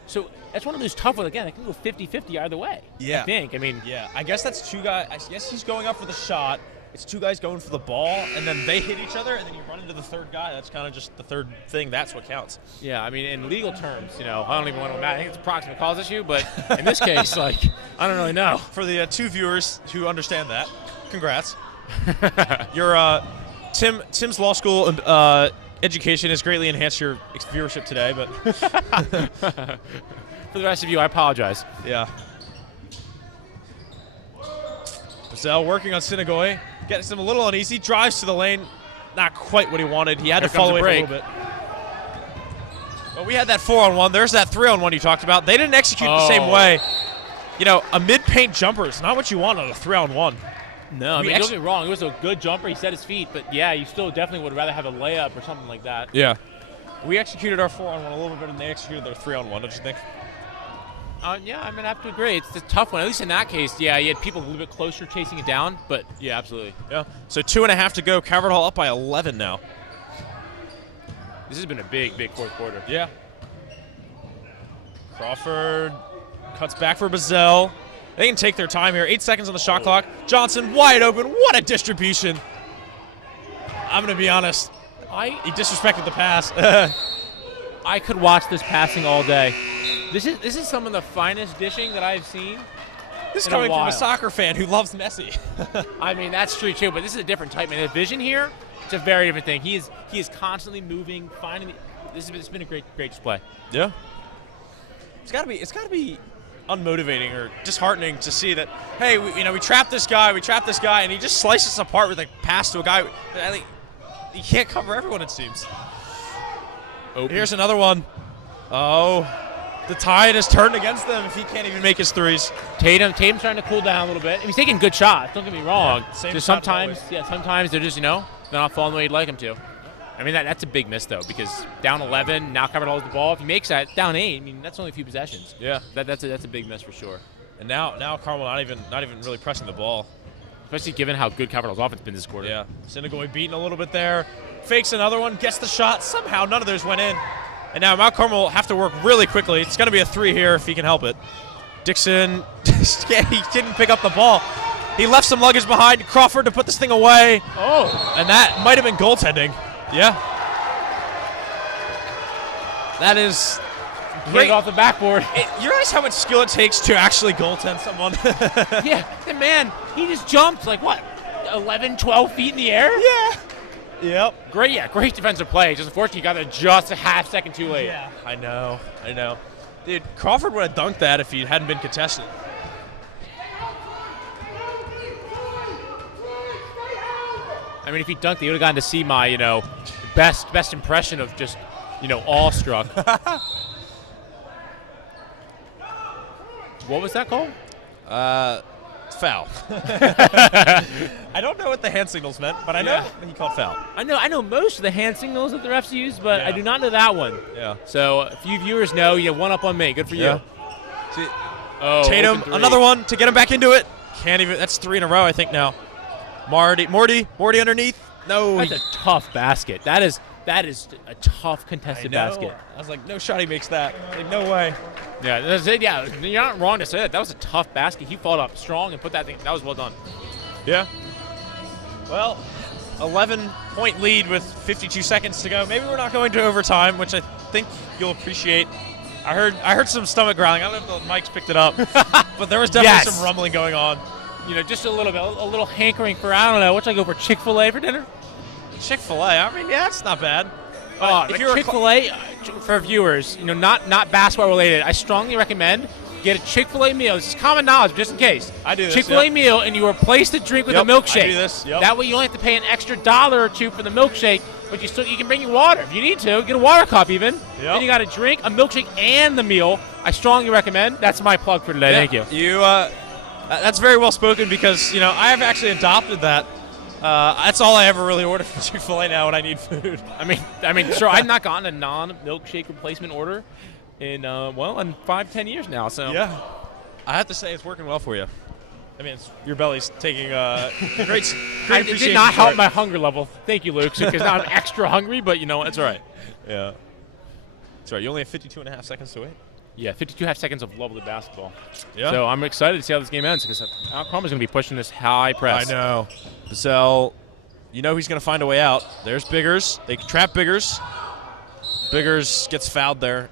So that's one of those tough ones. Again, it can go 50-50 either way. Yeah. I think. Yeah. I guess that's two guys. I guess he's going up for the shot. It's two guys going for the ball, and then they hit each other, and then you run into the third guy. That's kind of just the third thing. That's what counts. Yeah, I mean, in legal terms, I don't even want to imagine. I think it's a proximate cause issue, but in this case, I don't really know. For the two viewers who understand that, congrats. Your Tim's law school education has greatly enhanced your viewership today, but for the rest of you, I apologize. Yeah. Bazell working on Sinagoy, gets him a little uneasy, drives to the lane, not quite what he wanted. He had to fall away for a little bit. But we had that 4-on-1. There's that 3-on-1 you talked about. They didn't execute the same way. A mid-paint jumper is not what you want on a 3-on-1 No, I mean, don't get me wrong. It was a good jumper. He set his feet. But, yeah, you still definitely would rather have a layup or something like that. Yeah. We executed our 4-on-1 a little bit better than they executed their 3-on-1, don't you think? Yeah, I have to agree. It's a tough one. At least in that case, yeah, you had people a little bit closer chasing it down. But, yeah, absolutely. Yeah. So 2.5 to go. Calvert Hall up by 11 now. This has been a big, big fourth quarter. Yeah. Crawford cuts back for Bazell. They can take their time here. 8 seconds on the shot clock. Johnson wide open. What a distribution. I'm going to be honest. He disrespected the pass. I could watch this passing all day. This is some of the finest dishing that I've seen. This is coming from a soccer fan who loves Messi. I mean, that's true too, but this is a different type. Man, the vision here, it's a very different thing. He is constantly moving, finding. It's been a great display. Yeah. It's got to be unmotivating or disheartening to see that, hey, we trapped this guy, and he just slices us apart with a pass to a guy. He can't cover everyone, it seems. Open. Here's another one. Oh, the tide has turned against them if he can't even make his threes. Tatum's trying to cool down a little bit. He's taking good shots, don't get me wrong. Yeah, just sometimes they're just, they're not falling the way you'd like them to. I mean, that's a big miss, though, because down 11, now Calvert holds the ball. If he makes that, down 8, I mean, that's only a few possessions. Yeah. That's a big miss for sure. And now Carmel not even really pressing the ball. Especially given how good Calvert Hall's offense has been this quarter. Yeah. Sinagoy beating a little bit there. Fakes another one, gets the shot. Somehow none of those went in. And now Mount Carmel will have to work really quickly. It's going to be a 3 here if he can help it. Dixon, he didn't pick up the ball. He left some luggage behind. Crawford to put this thing away. Oh. And that might have been goaltending. Yeah. That is great off the backboard. You realize how much skill it takes to actually goaltend someone? Yeah. And man, he just jumped 11, 12 feet in the air? Yeah. Yep. Great defensive play. Just unfortunately, you got there just a half second too late. Yeah. I know. Dude, Crawford would have dunked that if he hadn't been contested. I mean, if he dunked, he would have gotten to see my, best impression of just, awestruck. What was that called? Foul. I don't know what the hand signals meant, but I know he called foul. I know most of the hand signals that the refs use, but I do not know that one. Yeah. So a few viewers know. One up on me. Good for you. See, Tatum, another one to get him back into it. Can't even. That's 3 in a row, I think now. Morty underneath. No. That's a tough basket. That is a tough contested basket. I was like, no shot he makes that. No way. Yeah, you're not wrong to say that. That was a tough basket. He followed up strong and put that thing. That was well done. Yeah. Well, 11-point lead with 52 seconds to go. Maybe we're not going to overtime, which I think you'll appreciate. I heard some stomach growling. I don't know if the mics picked it up, but there was definitely some rumbling going on. Just a little bit, a little hankering for, I don't know, what should I go for, Chick-fil-A for dinner? Chick-fil-A, I mean, yeah, that's not bad. If you're Chick-fil-A, for viewers, not basketball related, I strongly recommend get a Chick-fil-A meal. This is common knowledge, just in case. I do this. Chick-fil-A meal, and you replace the drink with a milkshake. I do this. Yep. That way, you only have to pay an extra $1 or $2 for the milkshake, but you can bring your water if you need to. Get a water cup even. Yep. Then you got a drink, a milkshake, and the meal. I strongly recommend. That's my plug for today. Thank you. That's very well spoken because I have actually adopted that. That's all I ever really order from Chick-fil-A now when I need food. I mean, sure. I've not gotten a non-milkshake replacement order in 5-10 years now. So yeah, I have to say it's working well for you. I mean, your belly's taking great. It did not help my hunger level. Thank you, Luke, because now I'm extra hungry. But that's all right. Yeah, that's right. You only have 52.5 seconds to wait. Yeah, 52.5 seconds of lovely basketball. Yeah. So I'm excited to see how this game ends because Mount Carmel's going to be pushing this high press. I know. Bazell, he's going to find a way out. There's Biggers. They trap Biggers. Biggers gets fouled there,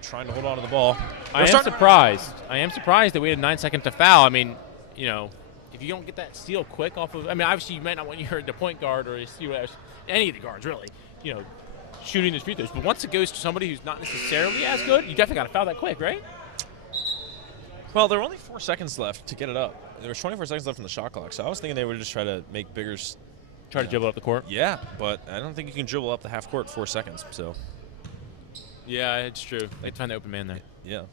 trying to hold on to the ball. I am surprised. They waited 9 seconds to foul. I mean, if you don't get that steal quick off of, obviously you might not want the point guard or any of the guards really, shooting his free throws. But once it goes to somebody who's not necessarily as good, you definitely got to foul that quick, right? Well, there were only 4 seconds left to get it up. There was 24 seconds left on the shot clock, so I was thinking they would just try to make Biggers try to dribble up the court. Yeah, but I don't think you can dribble up the half court in 4 seconds. So. Yeah, it's true. They find the open man there. Yeah.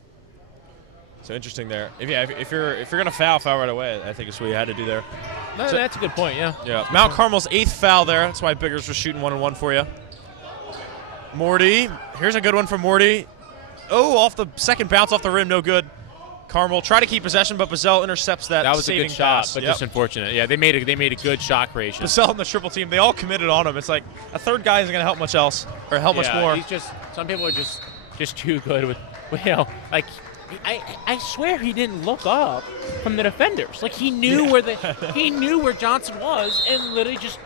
So interesting there. If you're gonna foul right away, I think it's what you had to do there. No, that's a good point. Yeah. Yeah. Mount Carmel's 8th foul there. That's why Biggers was shooting 1-on-1 for you. Morty, here's a good one from Morty. Oh, off the second bounce off the rim, no good. Carmel try to keep possession, but Bazell intercepts that. That was a good shot, pass. but just unfortunate. Yeah, they made a good shot creation. Bazell and the triple team, they all committed on him. It's like a third guy isn't going to help much else or help much more. Some people are just too good with I swear he didn't look up from the defenders. Like he knew where Johnson was and literally just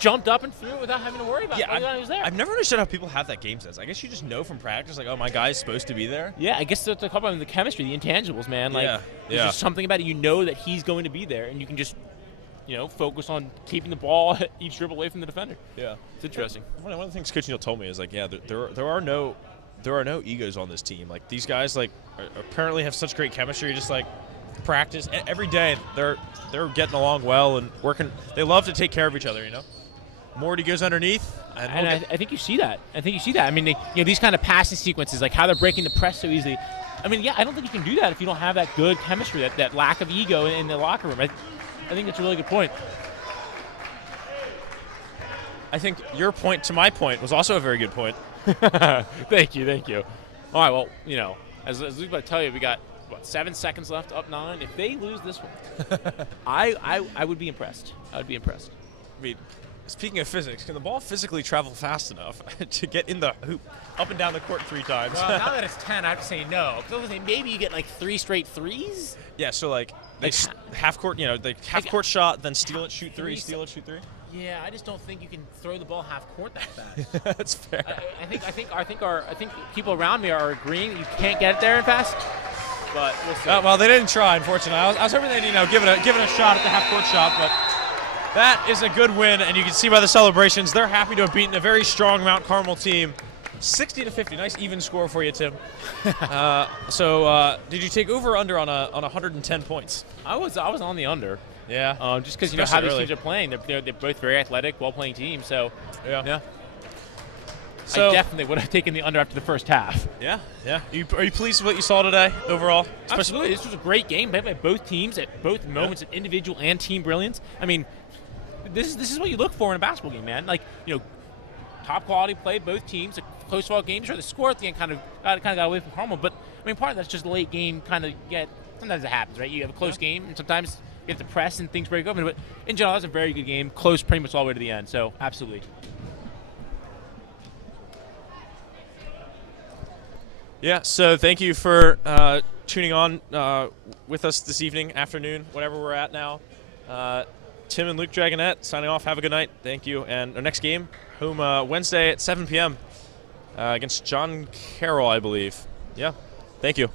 jumped up and threw it without having to worry about it. He was there. I've never understood how people have that game sense. I guess you just know from practice, like, oh, my guy's supposed to be there. Yeah, I guess that's a couple of the chemistry, the intangibles, man. Like, there's just something about it. You know that he's going to be there, and you can just, focus on keeping the ball each dribble away from the defender. Yeah, it's interesting. One of the things Coach Neal told me is like, there are no egos on this team. Like these guys apparently have such great chemistry. Just like practice every day, they're getting along well and working. They love to take care of each other. Morty goes underneath, and I think you see that. I mean, these kind of passing sequences, like how they're breaking the press so easily. I mean, I don't think you can do that if you don't have that good chemistry, that lack of ego in the locker room. I think that's a really good point. I think your point to my point was also a very good point. Thank you. All right, well, as Luke's about to tell you, we got 7 seconds left, up 9. If they lose this one, I would be impressed. I mean, speaking of physics, can the ball physically travel fast enough to get in the hoop, up and down the court 3 times? Well, now that it's 10, I have to say no. Because I was going to say maybe you get 3 straight threes. Yeah, so half court, court shot, then steal it, shoot 3, steal it, shoot 3. Yeah, I just don't think you can throw the ball half court that fast. That's fair. I think people around me are agreeing that you can't get it there fast. But we'll see. Well, they didn't try, unfortunately. I was hoping they'd give it a shot at the half court shot, but that is a good win, and you can see by the celebrations they're happy to have beaten a very strong Mount Carmel team. 60-50, nice even score for you, Tim. So, did you take over or under on 110 points? I was on the under. Yeah. Just because how these teams are playing, they're both very athletic, well-playing teams. So yeah. So I definitely would have taken the under after the first half. Yeah. Are you pleased with what you saw today overall? Absolutely. This was a great game by both teams at both moments of individual and team brilliance. I mean, this is what you look for in a basketball game, man. Top quality play, both teams, a close ball game. Sure, the score at the end kind of got away from Carmel, but I mean, part of that's just late game kind of sometimes it happens, right? You have a close game, and sometimes you have to press and things break open. But in general, that's a very good game, close pretty much all the way to the end. So absolutely. Yeah. So thank you for tuning on with us this evening, afternoon, whatever we're at now. Tim and Luke Dragonette signing off. Have a good night. Thank you. And our next game, home Wednesday at 7 p.m. Against John Carroll, I believe. Yeah. Thank you.